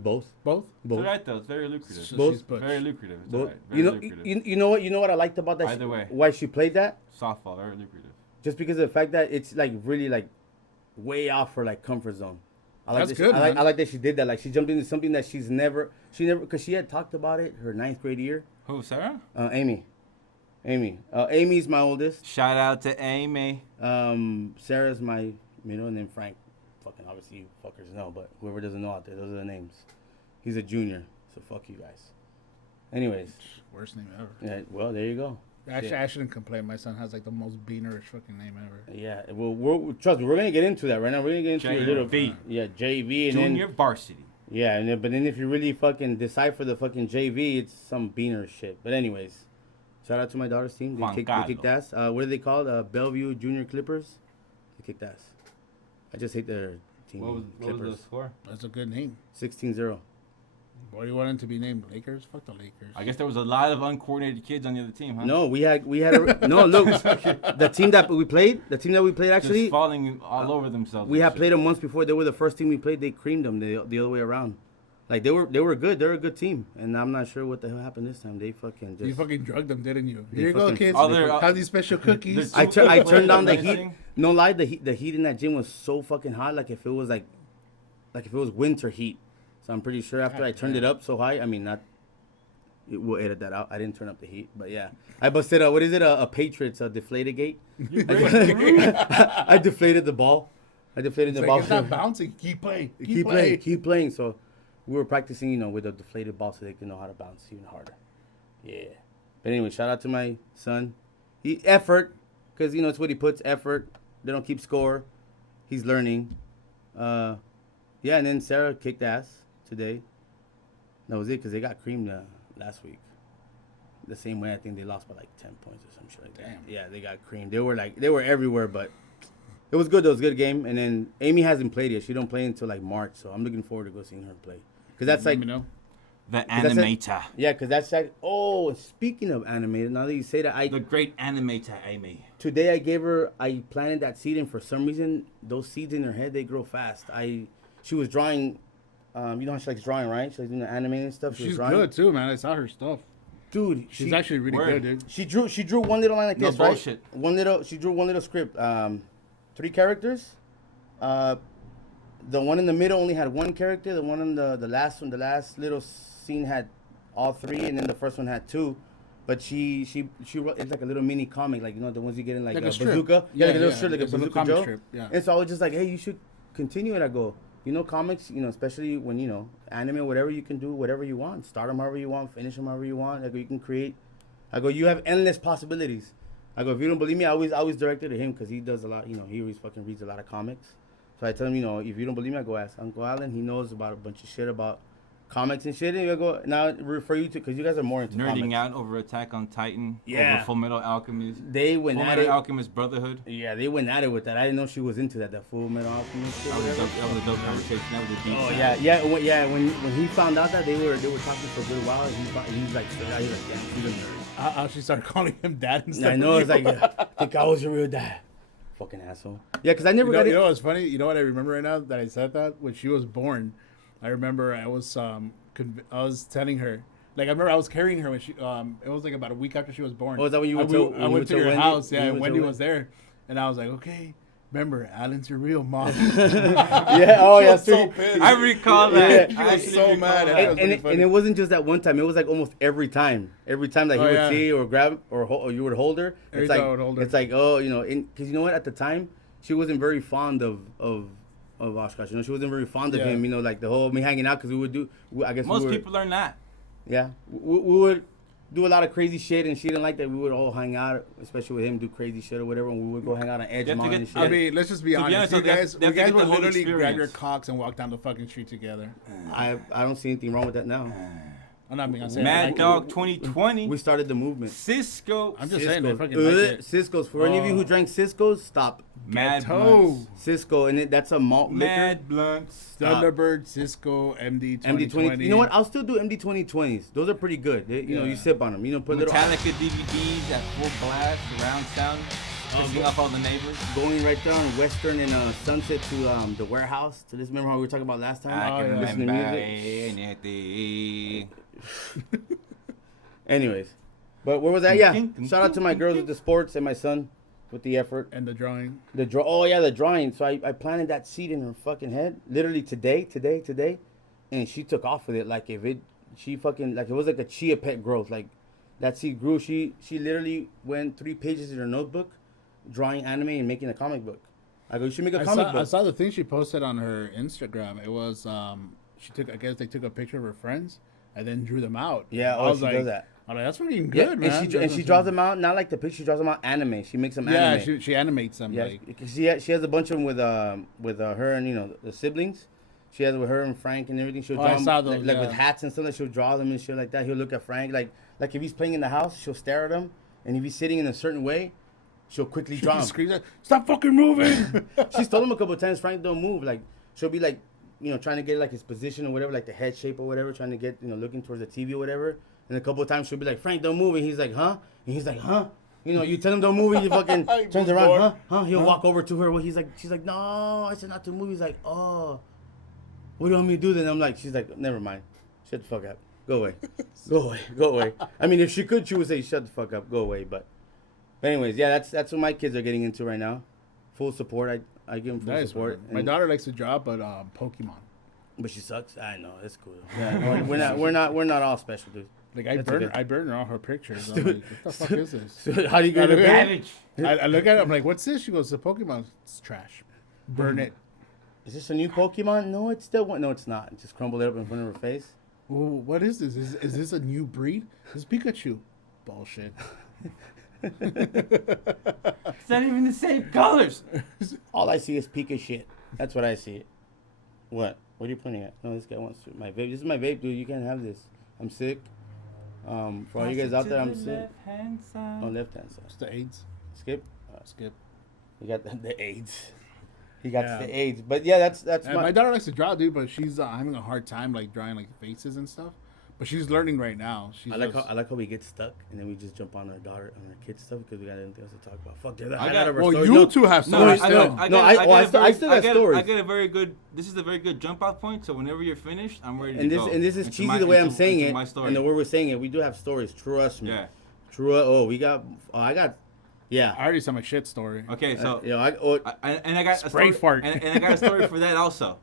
Both. Both? It's Both. alright though. It's very lucrative. So Both? she's butch. Very lucrative. It's Both. alright. Very lucrative. You know what? You know what I liked about that. Either way. Why she played that? Softball, very lucrative. Just because of the fact that it's like really like way off her like comfort zone. I like That's that good, I man. like that she did that. Like she jumped into something that she never, because she had talked about it her 9th grade year. Who, Sarah? Amy. Amy's my oldest. Shout out to Amy. Sarah's my middle, and then Frank. Fucking obviously you fuckers know, but whoever doesn't know out there, those are the names. He's a junior, so fuck you guys. Anyways, Worst name ever. yeah, well there you go. Actually, I shouldn't complain. My son has like the most beanerish fucking name ever. Yeah, well, trust me, we're gonna get into that right now. We're gonna get into your little JV. yeah, JV, and Junior then varsity. yeah, and then but then if you really fucking decipher the fucking JV, it's some beaner shit. But anyways, shout out to my daughter's team. They kicked ass. What are they called? Bellevue Junior Clippers. They kicked ass. I just hate their team. What was the score? That's a good name. 16-0. What do you want him to be named? Lakers? Fuck the Lakers. I guess there was a lot of uncoordinated kids on the other team, huh? No, we had no. Look, the team that we played actually just falling all over themselves. We had played them once before. They were the first team we played. They creamed them the other way around. Like they were good. They're a good team, and I'm not sure what the hell happened this time. They fucking just. You fucking drugged them, didn't you? They Here you go, fucking- kids. Other- Have these special cookies. I turned down the Medicine? heat. No lie, the heat in that gym was so fucking hot. Like if it was winter heat. So I'm pretty sure after I turned it up so high, I mean we'll edit that out. I didn't turn up the heat, but yeah, I busted what is it? A Patriots deflated gate. I deflated the ball. It's like, it's not bouncing. Keep playing. Keep playing. So we were practicing, with a deflated ball so they can know how to bounce even harder. Yeah. But anyway, shout out to my son. Effort, because it's what he puts, effort. They don't keep score. He's learning. Yeah, and then Sarah kicked ass today. That was it, because they got creamed last week. The same way, I think they lost by like 10 points or some shit like that. Damn. Yeah, they got creamed. They were everywhere, but it was good. It was a good game. And then Amy hasn't played yet. She don't play until like March, so I'm looking forward to go seeing her play. Because that's Let like me know. The animator. yeah, because that's like, oh, speaking of animated, now that you say that, The great animator, Amy. today I planted that seed, and for some reason, those seeds in her head, they grow fast. She was drawing, you know how she likes drawing, right? She likes doing the animated stuff. She was She's drawing. good too, man. I saw her stuff. Dude, She's actually really Word. good, dude. she drew one little line like No this, bullshit. right? She drew one little script, 3 characters. The one in the middle only had 1 character. The one in the last little scene had all 3, and then the first one had 2. But she wrote, it's like a little mini comic, like the ones you get in like a strip. Bazooka. Yeah, like a little yeah, strip, like a it's a Bazooka comic Joe. strip, yeah. And so I was just like, hey, you should continue it. I go, comics, especially when anime or whatever, you can do whatever you want. Start them however you want, finish them however you want. I go, you can create. I go, you have endless possibilities. I go, if you don't believe me, I always direct it to him because he does a lot. He always fucking reads a lot of comics. So I tell him, if you don't believe me, I go ask Uncle Alan. He knows about a bunch of shit about comics and shit. And I go, now refer you to, because you guys are more into Nerding comics. out over Attack on Titan. Yeah. Over Full Metal Alchemist. They went Full at Metal it. Alchemist Brotherhood. Yeah, they went at it with that. I didn't know she was into that Full Metal Alchemist shit. That was a whatever. dope conversation. That was a deep Oh dive. yeah. When he found out that they were talking for a good while, he's like, yeah, he's a nerd. I actually started calling him dad and stuff. I know, it's like, I think I was your real dad. Fucking asshole. Yeah, because I never got it. You know what's funny? You know what I remember right now that I said that? When she was born, I remember I was telling her, like, I remember I was carrying her when she, it was like about a week after she was born. Oh, is that when you I went to- went when you went to to your Wendy? house, When yeah, you and went to Wendy Wendy? was there. And I was like, okay, remember, Alan's your real mom. Yeah, oh She yeah, was so true. pissed. I recall that. Yeah. She I was actually so recall mad. that. That was really And funny. it wasn't just that one time. It was like almost every time. Every time that he Oh, would yeah. see or grab or you would hold her. Every It's time like I would hold her. it's like, oh, because you know what? At the time, she wasn't very fond of Oshkosh. She wasn't very fond of Yeah. him. Like the whole me hanging out because we would do. I guess Most we were, people learn that. Yeah, we would do a lot of crazy shit, and she didn't like that. We would all hang out, especially with him, do crazy shit or whatever. And we would go hang out on have to Edgemont get- and shit. I mean, let's just be To be honest. honest, You they have- guys, they have you to guys get would the whole literally grab your experience. cocks and walk down the fucking street together. I don't see anything wrong with that now. I'm not being saying Mad like Dog it. 2020. We started the movement. Cisco. I'm just saying, I Cisco's. fucking like it. Cisco's. For any of you who Oh. drank Cisco's, stop. Mad Ghetto. Blunts. Cisco, and that's a malt liquor. Mad Blunts. Thunderbird, Cisco, MD 2020. MD20. You know what? I'll still do MD 2020s. Those are pretty good. You Yeah. sip on them. Put a little Metallica DVDs at full blast, surround sound, pissing off all the neighbors. going right there on Western and Sunset to the warehouse. To this, remember how we were talking about last time? I can yeah. Listen to remember music. anything. Anyways, but where was that? Yeah. Shout out to my girls with the sports and my son with the effort. And the drawing. The draw. Oh yeah, the drawing. So I planted that seed in her fucking head, literally today, and she took off with it like she fucking like it was like a chia pet growth. Like that seed grew. She literally went 3 pages in her notebook, drawing anime and making a comic book. I go, you should make a comic I book. saw the thing she posted on her Instagram. It was I guess they took a picture of her friends and then drew them out. Yeah, I was she like, does that. I'm like, that's fucking Yeah, good, man. and she draws them out, not like the picture, she draws them out anime. She makes them Yeah, anime. she animates them. Yeah, Like, because she has a bunch of them with her and, you know, the siblings. She has it with her and Frank and everything. She'll draw I them, saw those, like yeah. with hats and stuff. Like she'll draw them and shit like that. He'll look at Frank like if he's playing in the house, she'll stare at him, and if he's sitting in a certain way, she'll quickly draw him. screams like, "Stop fucking moving!" She's told him a couple of times, Frank, don't move. Like she'll be like, you know, trying to get like his position or whatever, like the head shape or whatever, trying to get, you know, looking towards the TV or whatever. And a couple of times she'll be like, Frank, don't move, and he's like, huh? And he's like, huh? You know, you tell him don't move, and he fucking turns around, huh? He'll walk over to her. Well, she's like, no, I said not to move. He's like, oh, what do you want me to do then? I'm like, she's like, never mind, shut the fuck up, go away, go away. I mean, if she could, she would say, shut the fuck up, go away. But anyways, yeah, that's what my kids are getting into right now. Full support. I give them full support. Man. My daughter likes to draw, but Pokemon. But she sucks. I know, it's cool. Yeah, we're not all special, dude. Like I burn her all her pictures. I'm like, what the fuck is this? So how do you get it? Savage. I look at it. I'm like, what's this? She goes, the Pokemon. It's trash. Burn it. Is this a new Pokemon? No, it's still one. No, it's not. It just crumbled it up in front of her face. Well, what is this? Is this a new breed? This is Pikachu. Bullshit. It's not even the same colors. All I see is Pika shit. That's what I see. What? What are you pointing at? No, this guy wants to. My vape. This is my vape, dude. You can't have this. I'm sick. For all you guys out there, I'm sick. Left-hand side. On left hand side. It's the AIDS. Skip. Skip. You got the AIDS. He got Yeah. the AIDS. But yeah, that's My daughter likes to draw, dude, but she's having a hard time like drawing like faces and stuff. But she's learning right now. She's I like how we get stuck and then we just jump on our kids stuff because we got anything else to talk about. Fuck, dude. You two have No, stories I still. I still got stories. I get a very good. This is a very good jump off point. So whenever you're finished, I'm ready to go. And this is into cheesy my- the way I'm into- saying into it, my story. and the way we're saying it. We do have stories. Trust me. Yeah. I got. Yeah. I already saw my shit story. Okay, so You know, I got Spray a story, fart. and I got a story for that also.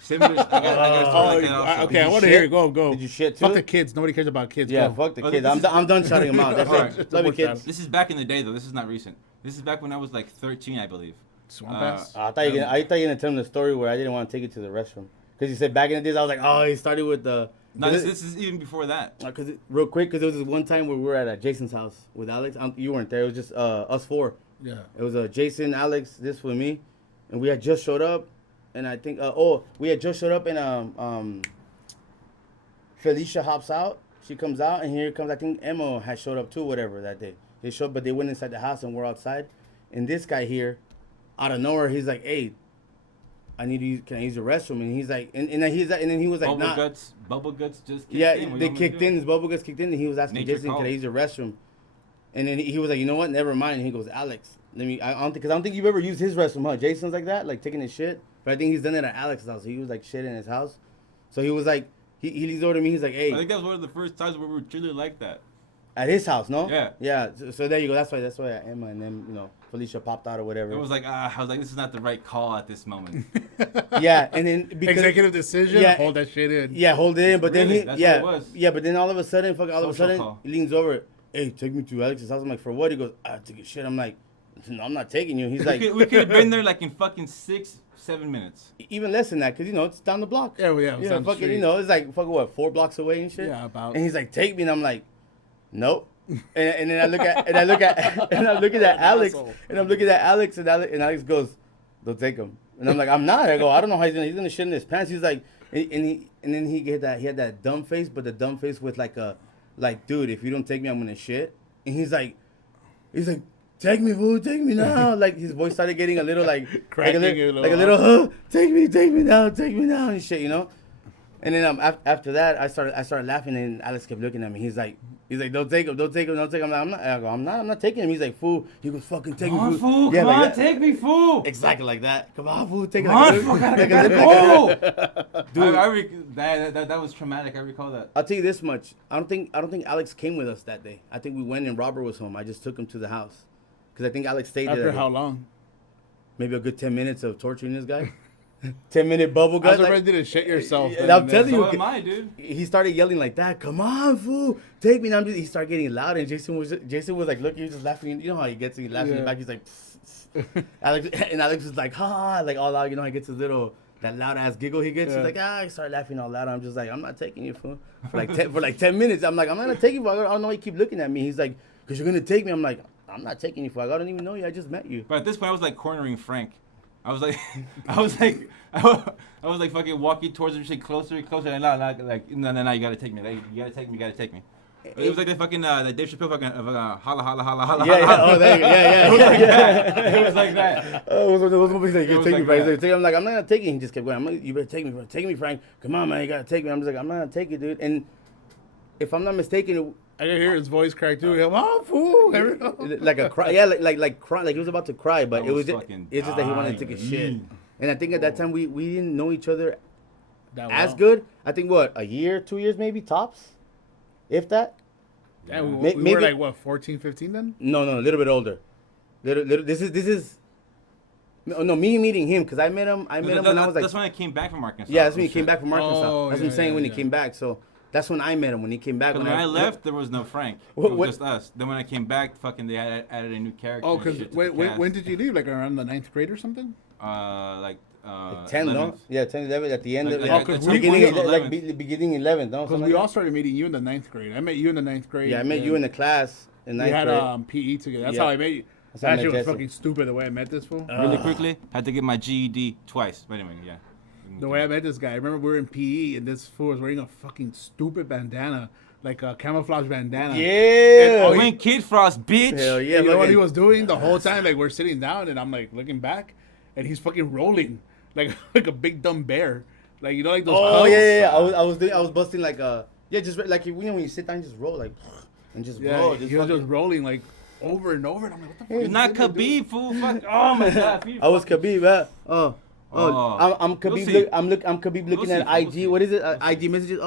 Similar, I got a story like that also. Okay, I you want to shit? hear it. Go. Did you shit too? Fuck the kids. Nobody cares about kids. Yeah, Go. fuck the Well, kids. this I'm done shutting them out. That's Alright. it. Love you, kids. This is back in the day though. This is not recent. This is back when I was like 13, I believe. Swamp ass. I thought you were gonna tell them the story where I didn't want to take it to the restroom because you said back in the days I was like, oh, he started with the. No, this is even before that. Because real quick, because there was this one time where we were at Jason's house with Alex. You weren't there. It was just us four. Yeah. It was Jason, Alex, this with me, and we had just showed up, and I think we had just showed up, and Felicia hops out. She comes out, and here comes I think Emma had showed up too, whatever that day. They showed, but they went inside the house, and we're outside, and this guy here, out of nowhere, he's like, "Hey, I need to use. Can I use the restroom?" And he's like, and then he was like, "Nah." Bubble guts just kicked Yeah, in. What do they you want me to kicked do? in. His bubble guts kicked in, and he was asking Nature Jason, called. "Can I use the restroom?" And then he was like, "You know what? Never mind." And he goes, "Alex, let me." I don't think you've ever used his restroom, huh? Jason's like that, like taking his shit. But I think he's done it at Alex's house. He was like shit in his house, so he was like, he leads over to me. He's like, "Hey," I think that was one of the first times where we were truly like that. at his house, no? Yeah. Yeah. So there you go. That's why Emma and then Felicia popped out or whatever. It was like I was like, this is not the right call at this moment. Yeah, and then because Executive decision. Yeah. Hold that shit in. Yeah, hold it in. But Really? then That's yeah, what it was. yeah. But then all of a sudden, Social call. he leans over. Hey, take me to Alex's house. I'm like, for what? He goes, I took a shit. I'm like, no, I'm not taking you. He's like, we could have been there like in fucking 6-7 minutes. even less than that, cause it's down the block. Yeah, well, yeah, it was down the fucking, street. it's like fucking what, 4 blocks away and shit. Yeah, about. And he's like, take me, and I'm like, nope. and then I look at Alex, Asshole. and I'm looking at Alex, and Alex goes, don't take him. And I'm like, I'm not. I go, I don't know how he's gonna shit in his pants. He's like, and then he had that dumb face, but the dumb face with like dude, if you don't take me, I'm gonna shit. And he's like, take me, fool, take me now. Like his voice started getting a little like Cracking like a a little, little, take me now, and shit, And then after that, I started laughing, and Alex kept looking at me. He's like, don't take him. I'm not taking him. He's like, fool. He goes, fucking take Come on, me, fool. Yeah, Come like on, that. take me, fool. Exactly like that. Come on, fool. Take it Come on, like fool. a Gotta go. Dude. That was traumatic. I recall that. I'll tell you this much. I don't think Alex came with us that day. I think we went and Robert was home. I just took him to the house because I think Alex stayed there. After how long? Maybe a good 10 minutes of torturing this guy. 10-minute bubble I gut. was ready to shit yourself. And I'm telling you, So am I, dude. he started yelling like that. Come on, fool, take me. And he started getting loud, and Jason was like, look, he was just laughing. You know how he gets, he laughs in the back. He's like, Alex was like, ha, like all out. You know, he gets his little that loud ass giggle he gets. He's like, I start laughing all loud. I'm just like, I'm not taking you, fool. For like 10 minutes. I'm like, I'm not gonna take you, fool. I don't know why you keep looking at me. He's like, because you're gonna take me. I'm like, I'm not taking you, fool. I don't even know you. I just met you. But at this point, I was like cornering Frank. I was like fucking walking towards him, shit, closer and closer, and no, you gotta take me, you gotta take me. It was like the fucking that Dave Chappelle fucking holla holla holla holla. Yeah. Oh, there you go. Yeah. It was like that. Oh, it was movies like, you take me, Frank. I'm like, I'm not gonna take you. He just kept going. You better take me, Frank. Come on, man, you gotta take me. I'm just like, I'm not gonna take you, dude. And if I'm not mistaken, I can hear his voice crack too. Come on, fool. Like a cry, yeah, like cry, like he was about to cry, but it was just that he wanted to take a shit. And I think at that time we didn't know each other as good. I think a year, 2 years maybe tops, if that. Yeah, we were like what, 14, 15 then? No, a little bit older. Little. This is. No, me meeting him because I met him. When I was like. That's when I came back from Arkansas. Yeah, that's when he came back from Arkansas. Oh, that's what I'm saying when he came back. So. That's when I met him, when he came back. When I left, there was no Frank. It was just us. Then when I came back, fucking they added a new character. Oh, because when did you leave? Like around the 9th grade or something? Like 10, 11th. No? Yeah, 10, 11, at the end of beginning 11th. No? Because we all started meeting you in the 9th grade. I met you in the 9th grade. Yeah, I met you in the class in 9th grade. We had PE together. That's how I met you. That shit was fucking stupid the way I met this fool. Really quickly, had to get my GED twice. But anyway, yeah. The way I met this guy, I remember we were in PE and this fool was wearing a fucking stupid bandana, like a camouflage bandana. Yeah. I went Kid Frost, bitch. Hell yeah. And you know what he was doing the whole time? Like we're sitting down and I'm like looking back, and he's fucking rolling like a big dumb bear, like you know like those. Oh yeah. I was busting like just like when you sit down, you just roll like and just roll. He was just rolling like over and over. And I'm like, what the fuck? You're not Khabib, fool. Fuck. Oh my god. I was Khabib. I'm Khabib. I'm Khabib looking at IG. What is it? IG messages.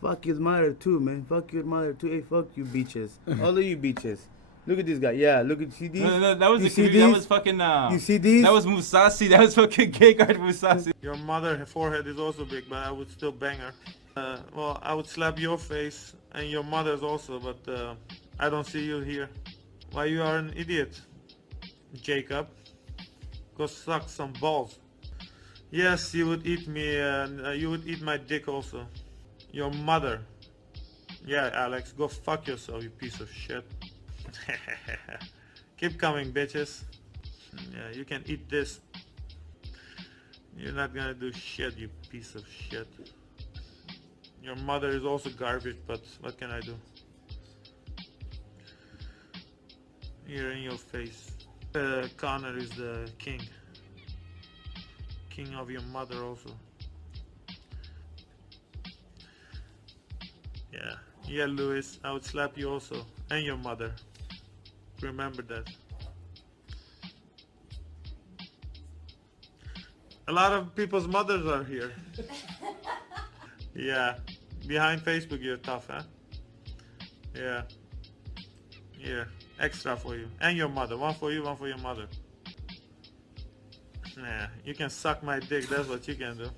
Fuck his mother too, man. Fuck your mother too. Hey, fuck you, bitches. All of you bitches. Look at this guy. Yeah, look at see these. No, that was that was fucking. You see these? That was Musasi. That was fucking gay guard Musasi. Your mother forehead is also big, but I would still bang her. Well, I would slap your face and your mother's also, but I don't see you here. Why you are an idiot, Jacob? Go suck some balls. Yes, you would eat me, and you would eat my dick also. Your mother. Yeah, Alex, go fuck yourself, you piece of shit. Keep coming, bitches. Yeah, you can eat this. You're not gonna do shit, you piece of shit. Your mother is also garbage, but what can I do? Here in your face. Connor is the king. King of your mother also. Yeah, Louis, I would slap you also. And your mother. Remember that. A lot of people's mothers are here. Yeah. Behind Facebook you're tough, huh? Yeah. Here. Extra for you. And your mother. One for you, one for your mother. Nah, you can suck my dick, that's what you can do.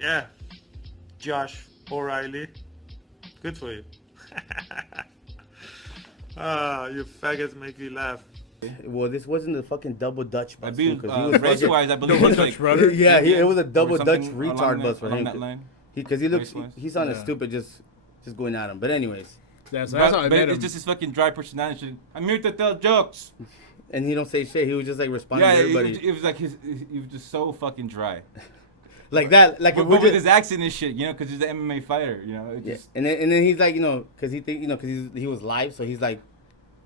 Yeah. Josh O'Reilly. Good for you. You faggots make me laugh. Well, this wasn't a fucking double Dutch bus. Race-wise, I believe it's like... it was a double Dutch retard bus for him. Because he looks, he sounded stupid just going at him. But anyways. Yeah, so that's how I met him. It's just his fucking dry personality. I'm here to tell jokes. And he don't say shit. He was just like responding to everybody. It was like he was just so fucking dry. Like that, like but with his accent and shit, you know, because he's an MMA fighter, you know. Yeah. And then he's like, you know, because he was live, so he's like,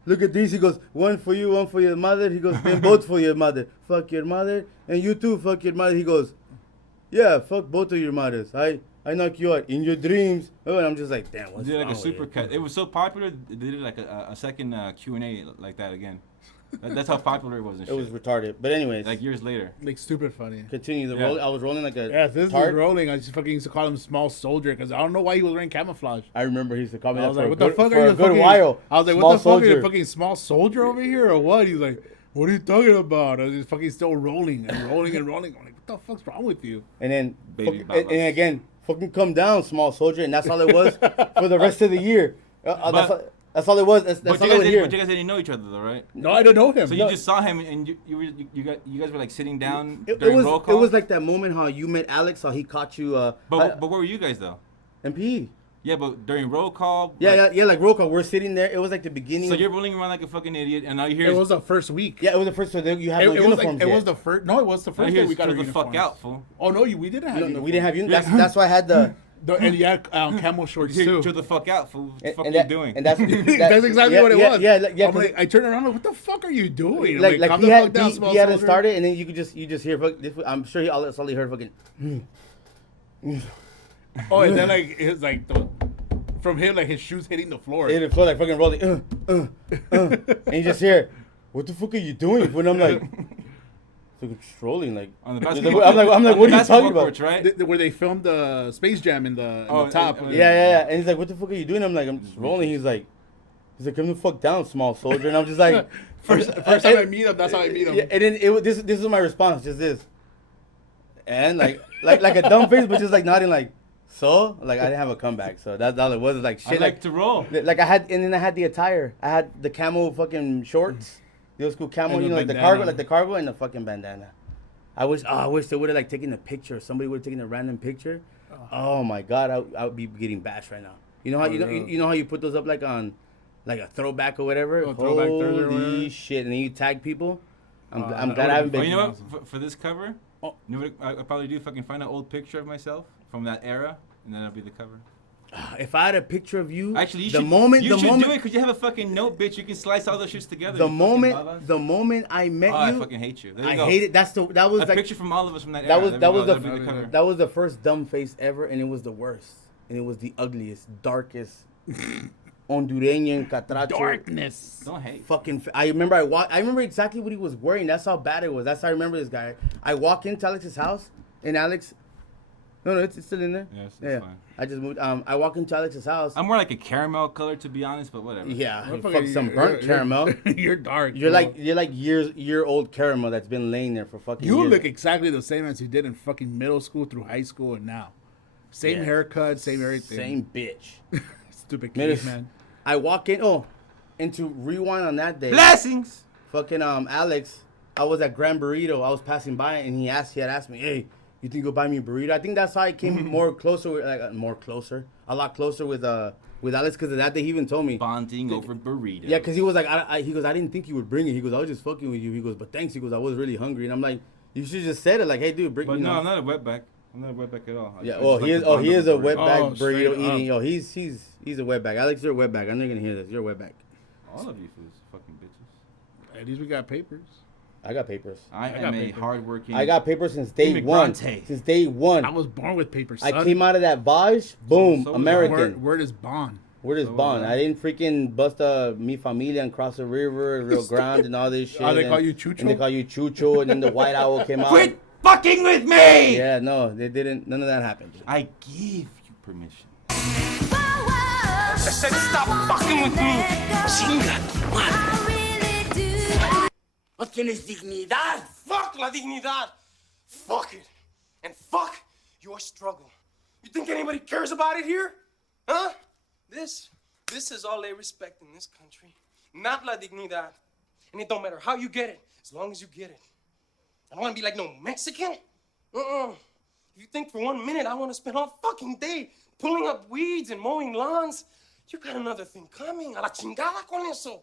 look at these. He goes, one for you, one for your mother. He goes, then both for your mother. Fuck your mother, and you too, fuck your mother. He goes, yeah, fuck both of your mothers. I knock you out in your dreams. Oh, and I'm just like, damn, what's wrong with like a super cut. It was so popular, they did like a second Q&A like that again. That's how popular it was and shit. It was retarded. But anyways. Like years later. Like stupid funny. Continue the roll. I was rolling like a this was rolling. I just fucking used to call him Small Soldier because I don't know why he was wearing camouflage. I remember he used to call me that for a good while. I was like, what the fuck are you, fucking Small Soldier over here or what? He's like, what are you talking about? I was just fucking still rolling and rolling and rolling. I'm like, what the fuck's wrong with you? And then, and again, fucking come down, Small Soldier. And that's all it was for the rest of the year. That's all it was. That's But all I would hear. you guys didn't know each other though, right? No, I don't know him. So No. you just saw him, and you guys were like sitting down It during was roll call. it was like that moment how you met Alex, how he caught you. But where were you guys though? MP. Yeah, but during roll call. Yeah, like roll call. We're sitting there. It was like the beginning. So you're rolling around like a fucking idiot, and all you hear It is was the first week. Yeah, it was the first. So you have no It was uniforms like it yet. was the first. No, it was the all you first hear day is we got our "Chill the fuck uniforms. out, fool." Oh no, we didn't have. No, we didn't have uniforms. uniforms. That's why I had the. And you had camo shorts Chill too. the fuck out, fool. What the fuck and are you that- doing? And that's That's exactly what it was. Yeah, yeah. I'm like, I turned around. Like, what the fuck are you doing? I'm Like calm he the had fuck down, small he hadn't soldier. started, and then you just hear. I'm sure that's all he heard. Fucking. Oh, and then like it's like from him like his shoes hitting the floor. Hit the floor like fucking rolling. And you just hear, "What the fuck are you doing?" When I'm like, fucking strolling like. On the I'm basketball, like, what on are the you basketball talking about? courts, right? Where they filmed the Space Jam in the top. Yeah. And he's like, "What the fuck are you doing?" I'm like, "I'm just rolling." He's like, "Come the fuck down, small soldier." And I'm just like, First time I meet him, that's how I meet him. Yeah, and then this is my response, just this, and like a dumb face, but just like nodding, like so. Like I didn't have a comeback, so that's all it was. Like I shit, like to roll. like I had, and then I had the attire. I had the camo fucking shorts, the old school camo, And you the know, like bandana. the cargo, and the fucking bandana. I wish they would have like taken a picture. Somebody would have taken a random picture. Oh my god, I would be getting bashed right now. You know how you know how you put those up like on. Like a throwback or whatever. Throwback Thursday or Holy whatever. shit! And then you tag people. I'm that glad I haven't would've Oh, been. you know what? For this cover, Oh. you know what I probably do? Fucking find an old picture of myself from that era, and then that'll be the cover. If I had a picture of you, Actually, you the should. moment, you the should moment, do it because you have a fucking note, bitch. You can slice all those shits together. the you fucking moment, babas. the moment I met Oh, I you, fucking hate you. There you I go. hate it. That was A like picture from all of us from that that era. was There that we was go. the That'll be cover. that was the first dumb face ever, and it was the worst, and it was the ugliest, darkest, Hondureñan catracho. Darkness. Don't hate. Fucking, I remember exactly what he was wearing. That's how bad it was. That's how I remember this guy. I walk into Alex's house, and Alex, no, it's still in there. Yes, Yeah, fine. I just moved. I walk into Alex's house. I'm more like a caramel color, to be honest, but whatever. Yeah, Motherfucker, fuck some burnt caramel. You're dark. You're bro. like year old caramel that's been laying there for fucking You years. look exactly the same as you did in fucking middle school through high school and now. Same Yeah. haircut, same everything. Same bitch. Stupid Middle- kid, man. I walk in. Into rewind on that day. Blessings. Fucking Alex, I was at Grand Burrito. I was passing by and he had asked me, "Hey, you think you'll buy me a burrito?" I think that's how I came a lot closer with Alex, because that day he even told me. Bonding over burritos. Yeah, because he was like, he goes, "I didn't think you would bring it." He goes, "I was just fucking with you." He goes, "But thanks." He goes, "I was really hungry," and I'm like, "You should just said it, like, hey, dude, bring." But you no, know. I'm not a wetback. I'm not a wetback at all. Yeah, I well, just he like is. to Oh, bond he over is a burritos. wetback Oh, burrito straight eating. up. Yo, he's a wetback. Alex, you're a wetback. I'm not gonna hear this. You're a wetback. All of you fools, fucking bitches. At least we got papers. I got papers. I got am a paper. hardworking. I got papers since day one. Immigrante. Since day one. I was born with papers. I son. came out of that Vaj, boom, so was I. American. Word is bond. Where is so was Bond? I. I didn't freaking bust mi familia and cross the river, Rio Grande, and all this shit. Oh, they and- call you Chucho? And they call you Chucho, and then the White Owl came out. Quit fucking with me! Yeah, no, they didn't. None of that happened. I give you permission. I said stop fucking with me. Chinga tu madre. No tienes dignidad. Fuck la dignidad. Fuck it. And fuck your struggle. You think anybody cares about it here? Huh? This is all they respect in this country. Not la dignidad. And it don't matter how you get it, as long as you get it. I don't want to be like no Mexican. If you think for 1 minute I want to spend all fucking day pulling up weeds and mowing lawns, you got another thing coming. A la chingada con eso.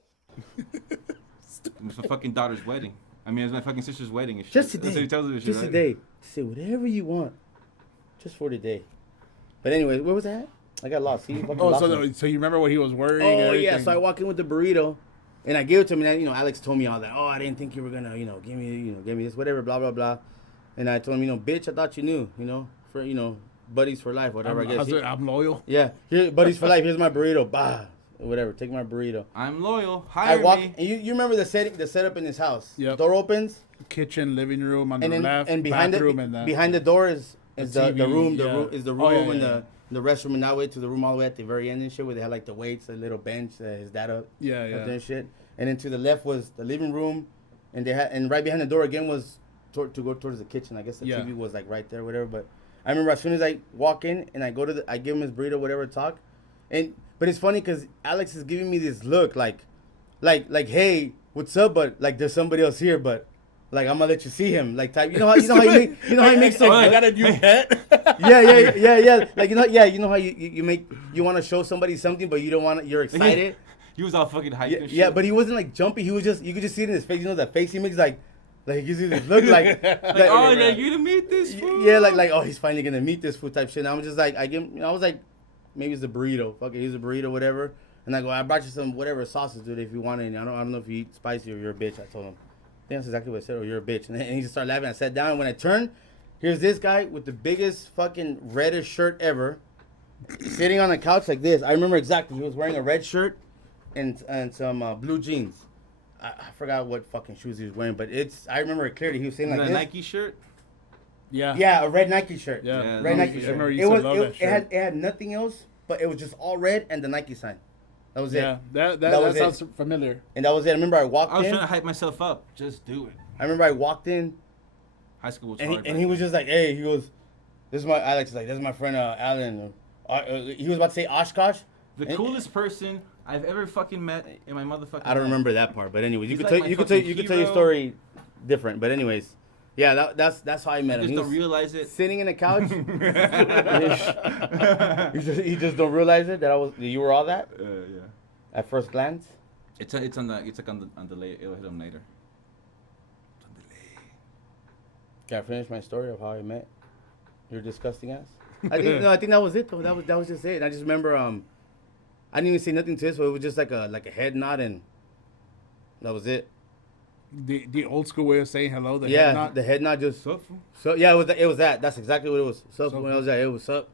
It's my fucking daughter's wedding. I mean, it's my fucking sister's wedding. And shit. Just That's what today. he tells her and shit, Just right? today. Say whatever you want. Just for today. But anyway, where was that? I got lost. See, you fucking Oh, lost me. so you remember what he was wearing? and Oh yeah, everything? so I walk in with the burrito, and I give it to him. And Alex told me all that. Oh, I didn't think you were gonna, give me this, whatever, blah blah blah. And I told him, bitch, I thought you knew, for buddies for life, whatever. I guess. I'm loyal. Yeah, here, buddies for life. Here's my burrito. Bah, whatever. Take my burrito. I'm loyal. I Hire walk, me. and you remember the setup in his house. Yep. Door opens, Kitchen, living room on and the then left, and behind bathroom, and that. behind the door is the TV, room. yeah. The room Oh, yeah, over in yeah, the restroom, and that way to the room all the way at the very end and shit, where they had like the weights, a little bench, his dad up. Yeah, up yeah. there and shit. And then to the left was the living room, and right behind the door again was to go towards the kitchen. I guess the Yeah. TV was like right there, whatever. But I remember as soon as I walk in and I give him his burrito, whatever, talk, and But it's funny because Alex is giving me this look like, hey, what's up? But like, there's somebody else here, but. Like I'm gonna let you see him, like type. You know how he makes so. I got a new pet. yeah. Like you know how you want to show somebody something, but you don't want you're excited. He was all fucking hyped. and shit. Yeah, but he wasn't like jumpy. He was just you could just see it in his face. You know that face he makes like he gives you this look like oh yeah, you gonna meet this fool. Yeah, like oh he's finally gonna meet this fool type shit. And I'm just like I was like maybe it's a burrito. Fuck it, he's a burrito, whatever. And I go I brought you some whatever sauces, dude. If you want any, I don't know if you eat spicy or you're a bitch. I told him. That's exactly what I said. Oh, you're a bitch. And he just started laughing. I sat down. And when I turned, here's this guy with the biggest fucking reddish shirt ever, sitting on the couch like this. I remember exactly. He was wearing a red shirt and some blue jeans. I forgot what fucking shoes he was wearing, but I remember it clearly. He was saying like a this. Nike shirt. Yeah, a red Nike shirt. Yeah, red Nike shirt. I remember you love that shirt. It had nothing else, but it was just all red and the Nike sign. That was it. Yeah, that sounds familiar. And that was it. I remember I walked in. I was trying to hype myself up. Just do it. I remember I walked in. High school was and hard. And he was just like, hey, he goes, this is my, Alex is like, this is my friend Alan. He was about to say Oshkosh. The coolest person I've ever fucking met in my motherfucking I don't life. remember that part, but anyways, you could like tell your story different, but anyways. Yeah, that's how I met him. You just don't realize it. Sitting in a couch. you just don't realize it that you were all that. Yeah. At first glance. It's like on the lay. It'll hit him later. Can I finish my story of how I met your disgusting ass? I think that was it though. That was just it. I just remember I didn't even say nothing to this, so it was just like a head nod and that was it. The old school way of saying hello. The head nod just. So yeah, it was that. That's exactly what it was. Sup when I was there, it was sup.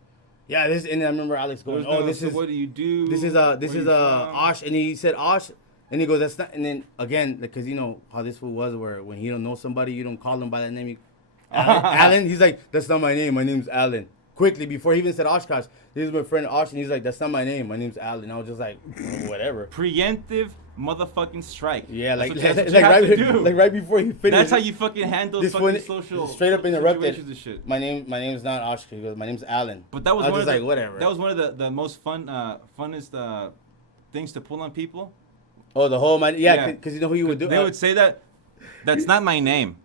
Yeah, and I remember Alex going, what do you do? This is Osh, and he said Osh, and he goes, that's not. And then again, because you know how this fool was, where when you don't know somebody, you don't call them by that name. Alan, he's like, that's not my name. My name's Alan. Quickly before he even said Oshkosh, this is my friend Osh, and he's like, that's not my name. My name's Alan. I was just like, whatever. Preemptive motherfucking strike. Yeah, right before he finished. That's how you fucking handle this fucking social straight up interrupted. And shit. My name's not Osh. He goes, my name's Alan. But that was whatever. That was one of the most funnest things to pull on people. Oh, the whole because you know who you would do. They would say that. That's not my name.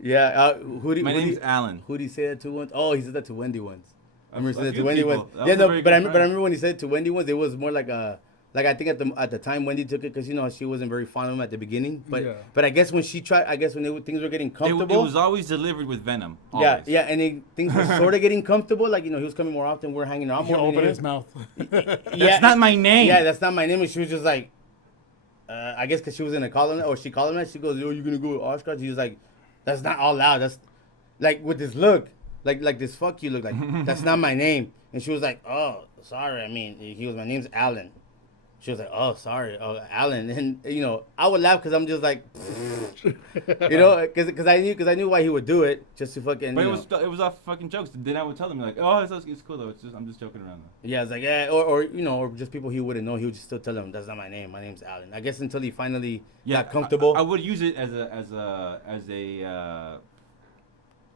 Yeah, my name's Alan. Who did he say that to once? Oh, he said that to Wendy once. I remember he said that to Wendy once. Yeah, no, but I remember when he said it to Wendy once, it was more like a. Like I think at the time Wendy took it because you know she wasn't very fond of him at the beginning, but I guess when she tried, when things were getting comfortable, it was always delivered with venom. Always. Yeah, and things were sort of getting comfortable. Like you know he was coming more often, we're hanging around more. He opened his mouth. That's not my name. Yeah, that's not my name, and she was just like, I guess because she was in a column or she called him that. She goes, "Yo, you gonna go to Oshkosh?" He was like, "That's not all loud. That's like with this look, like this fuck you look like. That's not my name." And she was like, "Oh, sorry. I mean, my name's Alan." She was like, "Oh, sorry, Alan," and you know, I would laugh because I'm just like, you know, because I knew why he would do it, just to fucking. But it was off fucking jokes. Then I would tell them like, "Oh, it's cool though. I'm just joking around." Though. Yeah, it's like or you know, or just people he wouldn't know. He would just still tell them, "That's not my name. My name's Alan." I guess until he finally got comfortable. I would use it as a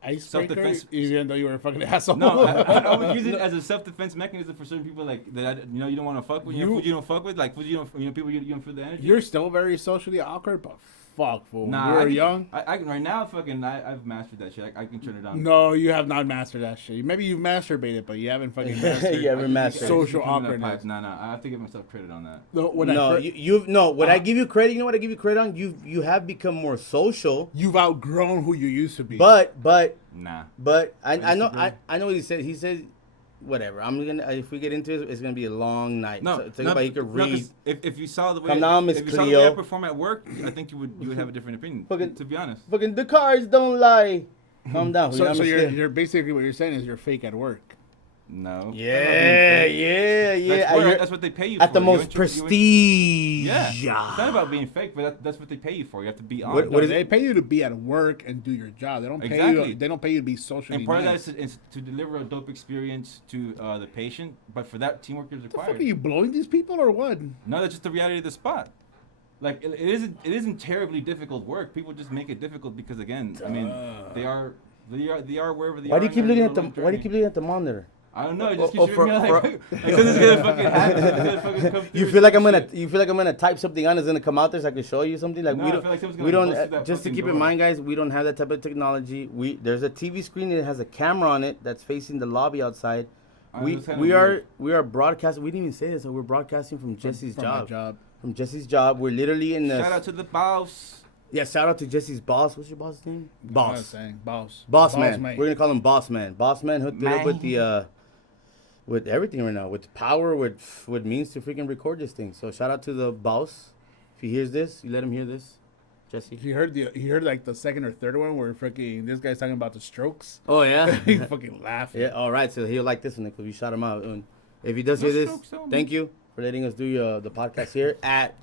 icebreaker, even though you were a fucking asshole. No, I would use it as a self-defense mechanism for certain people like that. You know, you don't want to fuck with. You don't fuck with. Like, people you don't feel the energy. You're still very socially awkward, but fuck, fool. Nah, you were young. I can right now. I've mastered that shit. I can turn it on. No, you have not mastered that shit. Maybe you've masturbated, but you haven't fucking mastered. You haven't mastered social awkwardness. No, I have to give myself credit on that. I give you credit. You know what I give you credit on? You have become more social. You've outgrown who you used to be. But nah. But I know what he said. He said, whatever. I'm gonna if we get into it, it's gonna be a long night. No, so you could read. If you saw the way I perform at work, I think you would have a different opinion. To be honest. Fucking the cards don't lie. Calm down. So you're basically what you're saying is you're fake at work. No. Yeah. That's what they pay you for. At the most prestige. Yeah. It's not about being fake, but that's what they pay you for. You have to be on. They pay you to be at work and do your job. They don't pay you. They don't pay you to be socially. And part of that is to deliver a dope experience to the patient. But for that, teamwork is required. The fuck are you blowing these people or what? No, that's just the reality of the spot. Like it isn't terribly difficult work. People just make it difficult because again, I mean, they are wherever they are. Why do you keep looking at the monitor? I don't know. It just Oh, keeps me like, it's gonna fucking happen. It's gonna fucking come through. You feel like I'm gonna type something on, it's gonna come out there so I can show you something. Like No, we I don't, feel like someone's we gonna don't. bust through that Just to fucking keep in door. mind, guys, we don't have that type of technology. There's a TV screen that has a camera on it that's facing the lobby outside. We are broadcasting. We didn't even say this. So we're broadcasting from Jesse's job. From Jesse's job. We're literally in the. Shout out to the boss. Yeah, shout out to Jesse's boss. What's your boss's name? Boss. Boss. Boss man. We're gonna call him Boss Man. Boss Man hooked it up with the with everything right now, with power, with means to freaking record this thing. So shout out to the boss. If he hears this, you let him hear this, Jesse. He heard like the second or third one where freaking this guy's talking about the strokes. Oh yeah. He's fucking laughing. Yeah. All right. So he'll like this one because we shot him out. And if he does hear this, thank you for letting us do the podcast here at.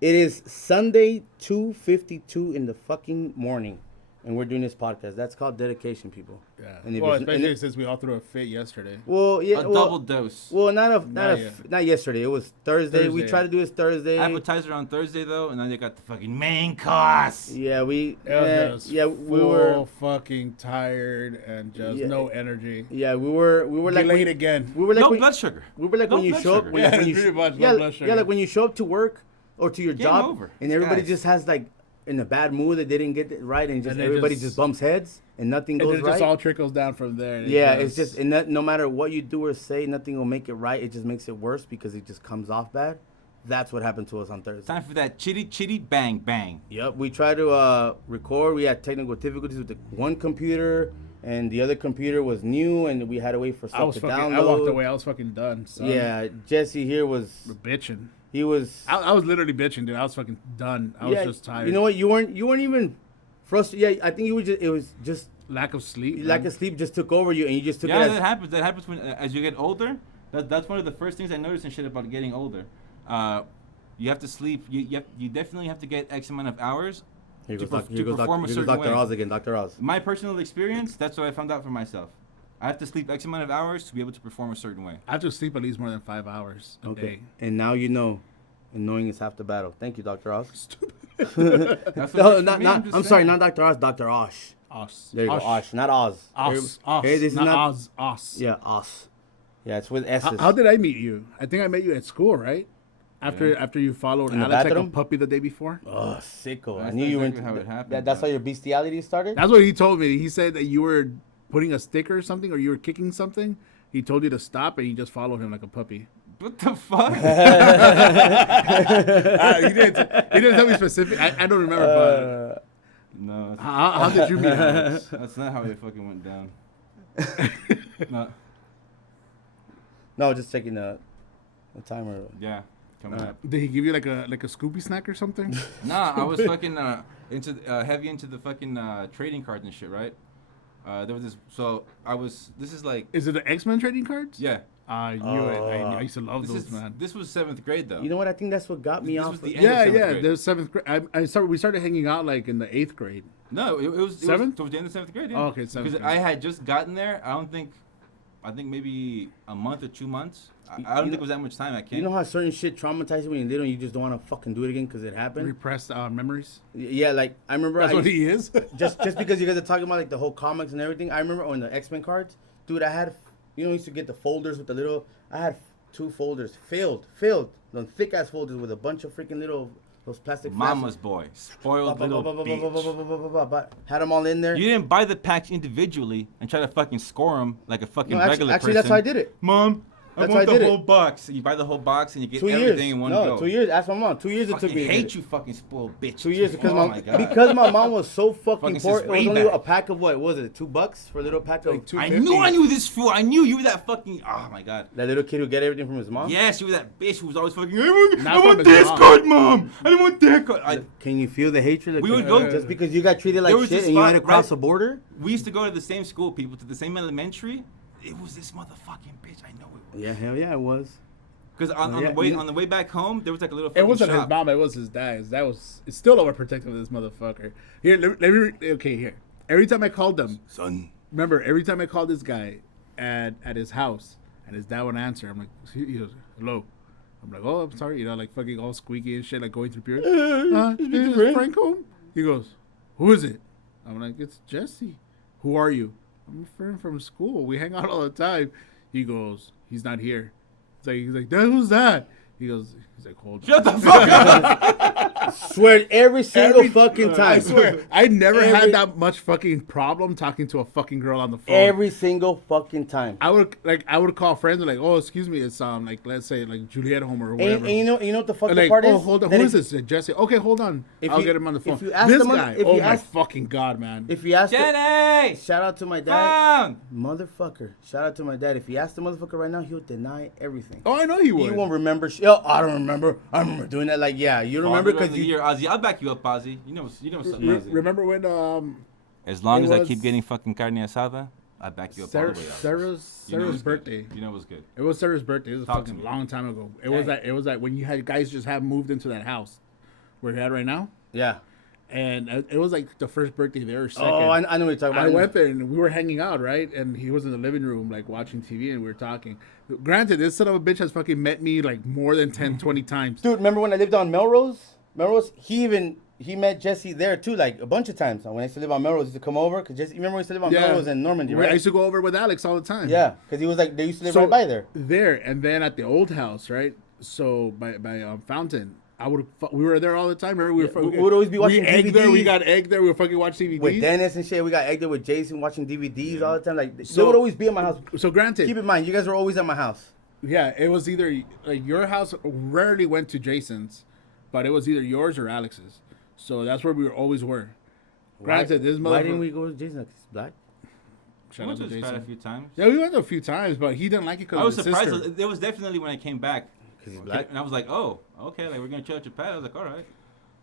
It is Sunday 2:52 in the fucking morning, and we're doing this podcast. That's called dedication, people. Yeah. And if Well, it's- especially since we all threw a fit yesterday. Well, yeah. A double dose. Well, not yesterday. It was Thursday. We Thursday. tried to do this Thursday. Appetizer on Thursday though, and then they got the fucking main course. Yeah, we We were were fucking tired and just Yeah. no energy. we were like Delayed when, again. we were like No when, blood sugar. we were like No when you blood show up sugar. when, Yeah, when you pretty much no yeah, blood sugar. yeah, like when you show up to work or to your Game job over. and everybody Guys. just has like in a bad mood that they didn't get it right and just And they everybody just- just bumps heads and nothing And goes it right. just all trickles down from there. and Yeah, it's just and no matter what you do or say, nothing will make it right. It just makes it worse because it just comes off bad. That's what happened to us on Thursday. Time for that chitty chitty bang bang. Yep, we tried to record. We had technical difficulties with the one computer, and the other computer was new, and we had to wait for stuff to download. I walked away. I was fucking done. Son. Yeah, Jesse here was. We're bitching. He was. I was literally bitching, dude. I was fucking done. I was just tired. You know what? You weren't even frustrated. Yeah, I think you were just. It was just lack of sleep. lack of sleep just took over you, and you just took it. Yeah, As, that happens. That happens when as you get older. That's one of the first things I noticed and shit about getting older. You have to sleep. You definitely have to get X amount of hours here to goes, perform a certain Dr. way. Oz again. Dr. Oz. My personal experience, that's what I found out for myself. I have to sleep X amount of hours to be able to perform a certain way. I have to sleep at least more than 5 hours a day. And now you know, and knowing is half the battle. Thank you, Dr. Oz. That's what No, works for not, me, not, just I'm sorry, saying. not Dr. Oz, Dr. Osh. Oz. There you go, Osh, not Oz. Oz. Hey, this is not not Oz. Oz. Yeah, Oz. Yeah, it's with S's. How did I meet you? I think I met you at school, right? After you followed In the Alex like a bathroom? puppy the day before. Oh, sicko. I That's knew you were exactly into how it happened, that's but- how your bestiality started? That's what he told me. He said that you were putting a sticker or something, or you were kicking something. He told you to stop, and you just followed him like a puppy. What the fuck? He didn't tell me specific. I don't remember. No, But how did you meet Alex? that's not how it fucking went down. No, No, just checking the timer. yeah, coming up. Did he give you like a Scooby snack or something? Nah, I was fucking into heavy into the fucking trading cards and shit, right? There was this. So I was. This is like. Is it the X-Men trading cards? Yeah. I knew it. I used to love This those, is. man. This was 7th grade though. You know what? I think that's what got me This off. was the of- end of Yeah, 7th yeah. grade. The 7th grade. We started hanging out like in the 8th grade. No, it was 7th? towards the end of 7th grade. Yeah. Oh, okay, 7th Because grade. I had just gotten there. I think maybe a month or 2 months. I don't think it was that much time. I can't. You know how certain shit traumatizes you when you're little and you just don't want to fucking do it again because it happened? Repressed memories. Yeah, like, I remember... That's I what used- he is. just because you guys are talking about, like, the whole comics and everything, I remember on the X-Men cards, dude, I had... You know, I used to get the folders with the little... I had 2 folders filled. The thick-ass folders with a bunch of freaking little... Those plastic... Mama's boy, spoiled little bitch. But had them all in there. You didn't buy the packs individually and try to fucking score them like a fucking No, actually, regular person. that's how I did it. Mom, That's I how I want did the it. whole box. You buy the whole box and you get 2 years. everything in one go. 2 years. Ask my mom. 2 years it Fucking took me. to get hate it. you, fucking spoiled bitch. 2 years because oh my God. my mom was so fucking Fucking poor. since It was way only back. a pack of what was it? $2 for a little pack of. Like two- I 250. knew this fool. I knew you were that fucking. Oh my God. That little kid who get everything from his mom. Yes, you were that bitch who was always fucking. I Not want from his this mom. card, mom. I don't want that card. Can you feel the hatred? We would go- just because you got treated like There was shit this and you had to spot cross right- the border. We used to go to the same school, people, to the same elementary. It was this motherfucking bitch. I know it was. Yeah, hell yeah, it was. Because on Yeah, the way back home, there was like a little. It fucking wasn't his shop. mom. It was his dad. His dad was. It's still overprotective of this motherfucker. Here, let me. Okay, here. Every time I called him, Son. remember, every time I called this guy at his house, and his dad would answer, I'm like, he goes, hello. I'm like, oh, I'm sorry, like fucking all squeaky and shit, like going through period. Is Frank home? He goes, who is it? I'm like, it's Jesse. Who are you? I'm a friend from school. We hang out all the time. He goes, he's not here. He's like, Dad, who's that? He's like, hold on. Shut the fuck up. Swear every single fucking time. I swear, I never had that much fucking problem talking to a fucking girl on the phone. Every single fucking time. I would call friends and like, oh, excuse me, it's like let's say like Juliet Homer or whatever. And you know what the fucking like, part oh, is? hold on, That who if- is this? Jesse. Okay, hold on. I'll get him on the phone. if you ask This them on- guy, if oh you my ask- fucking god, man. If you ask the, Jenny! shout out to my dad, Found! motherfucker. Shout out to my dad. If you ask the motherfucker right now, he'll deny everything. Oh, I know he would. He won't remember. Oh, I don't remember. I remember doing that. Like, yeah, you don't remember because you. Ozzy, I'll back you up, Ozzy. You know something, Ozzy. Remember when As long it as I was- keep getting fucking carne asada, I back you up all the way up. Sarah's You know it's good. birthday? You know it was good. It was Sarah's birthday. It was a Talk to fucking me. long time ago. It was that when you had guys just have moved into that house where you're at right now, Yeah. and it was like the first birthday there or second. Oh, I know what you're talking about. I went there and we were hanging out, right? And he was in the living room, like watching TV, and we were talking. Granted, this son of a bitch has fucking met me like more than 10, 20 times. Dude, remember when I lived on Melrose? Melrose, he met Jesse there too, like a bunch of times. When I used to live on Melrose, he used to come over. Cause Jesse, remember we used to live on Melrose in Normandy, right? I used to go over with Alex all the time. Yeah, because he was like, they used to live right by there. There, and then at the old house, right? So by Fountain, we were there all the time. Remember, we would always be watching we egged there. We DVDs. got egged there. We would fucking watch DVDs. With Dennis and shit, we got egged there with Jason watching DVDs all the time. Like, they would always be at my house. So granted, Keep in mind, you guys were always at my house. yeah, it was either like your house rarely went to Jason's, but it was either yours or Alex's. So that's where we always were. Granted, this Why motherfucker. didn't we go to Jason? 'Cause he's black. I Shout out went to to Japan a Jason. few times. Yeah, we went a few times, but he didn't like it because I was of his surprised. sister. It was definitely when I came back. Because he's black. And I was like, oh, okay, like we're gonna chill at Japan. I was like, all right,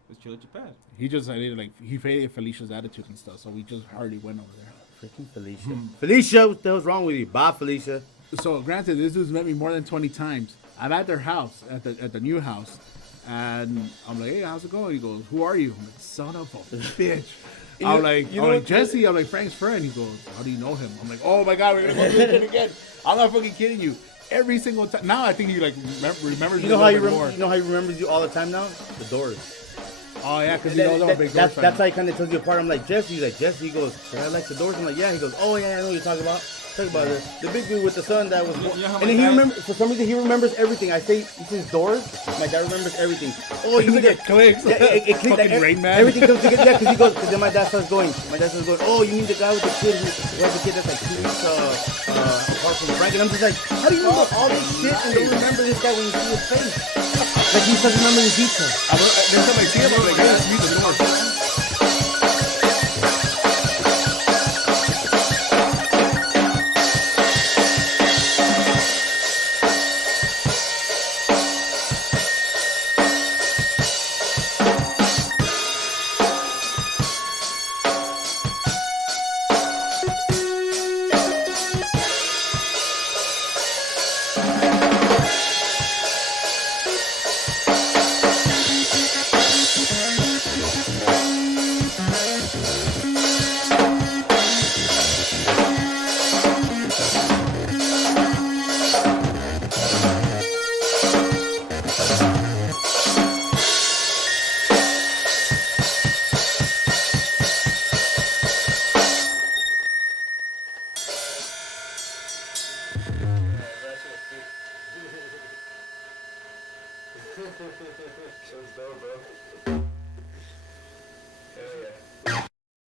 let's chill at Japan. He just he hated Felicia's attitude and stuff, so we just hardly went over there. Freaking Felicia. Felicia, what the hell's wrong with you? Bye, Felicia. So granted, this dude's met me more than 20 times. I'm at their house, at the new house, and I'm like, hey, how's it going? He goes, who are you? I'm like, son of a bitch. I'm like Jesse. I'm like Frank's friend. He goes, how do you know him? I'm like, oh my god, we're gonna go through it again. I'm not fucking kidding you. Every single time. Now I think he like remembers. You know how you you know how he remembers you all the time now? The doors. Oh yeah, because he knows I'm a big Doors fan. That's how he kind of tells you apart. I'm like, Jesse. He's like, Jesse. He goes, I like the Doors. I'm like, yeah. He goes, oh yeah, I know what you're talking about. Talk about the big dude with the son that was. You know how And my then he dad- remembers. For some reason, he remembers everything. I say he says Doors. My dad remembers everything. Oh, you need It to. clicks. Yeah, it clicks. Fucking Rain Man. Everything comes together. Yeah, because he goes. Because then my dad starts going. Oh, you need the guy with the kid who has the kid that's like 2 weeks apart from Frank. And I'm just like, how do you know all this shit and don't remember this guy when you see his face? Like he doesn't remember his details. Next time I see him, I'm like, yeah, you the Doors. That's dope, bro.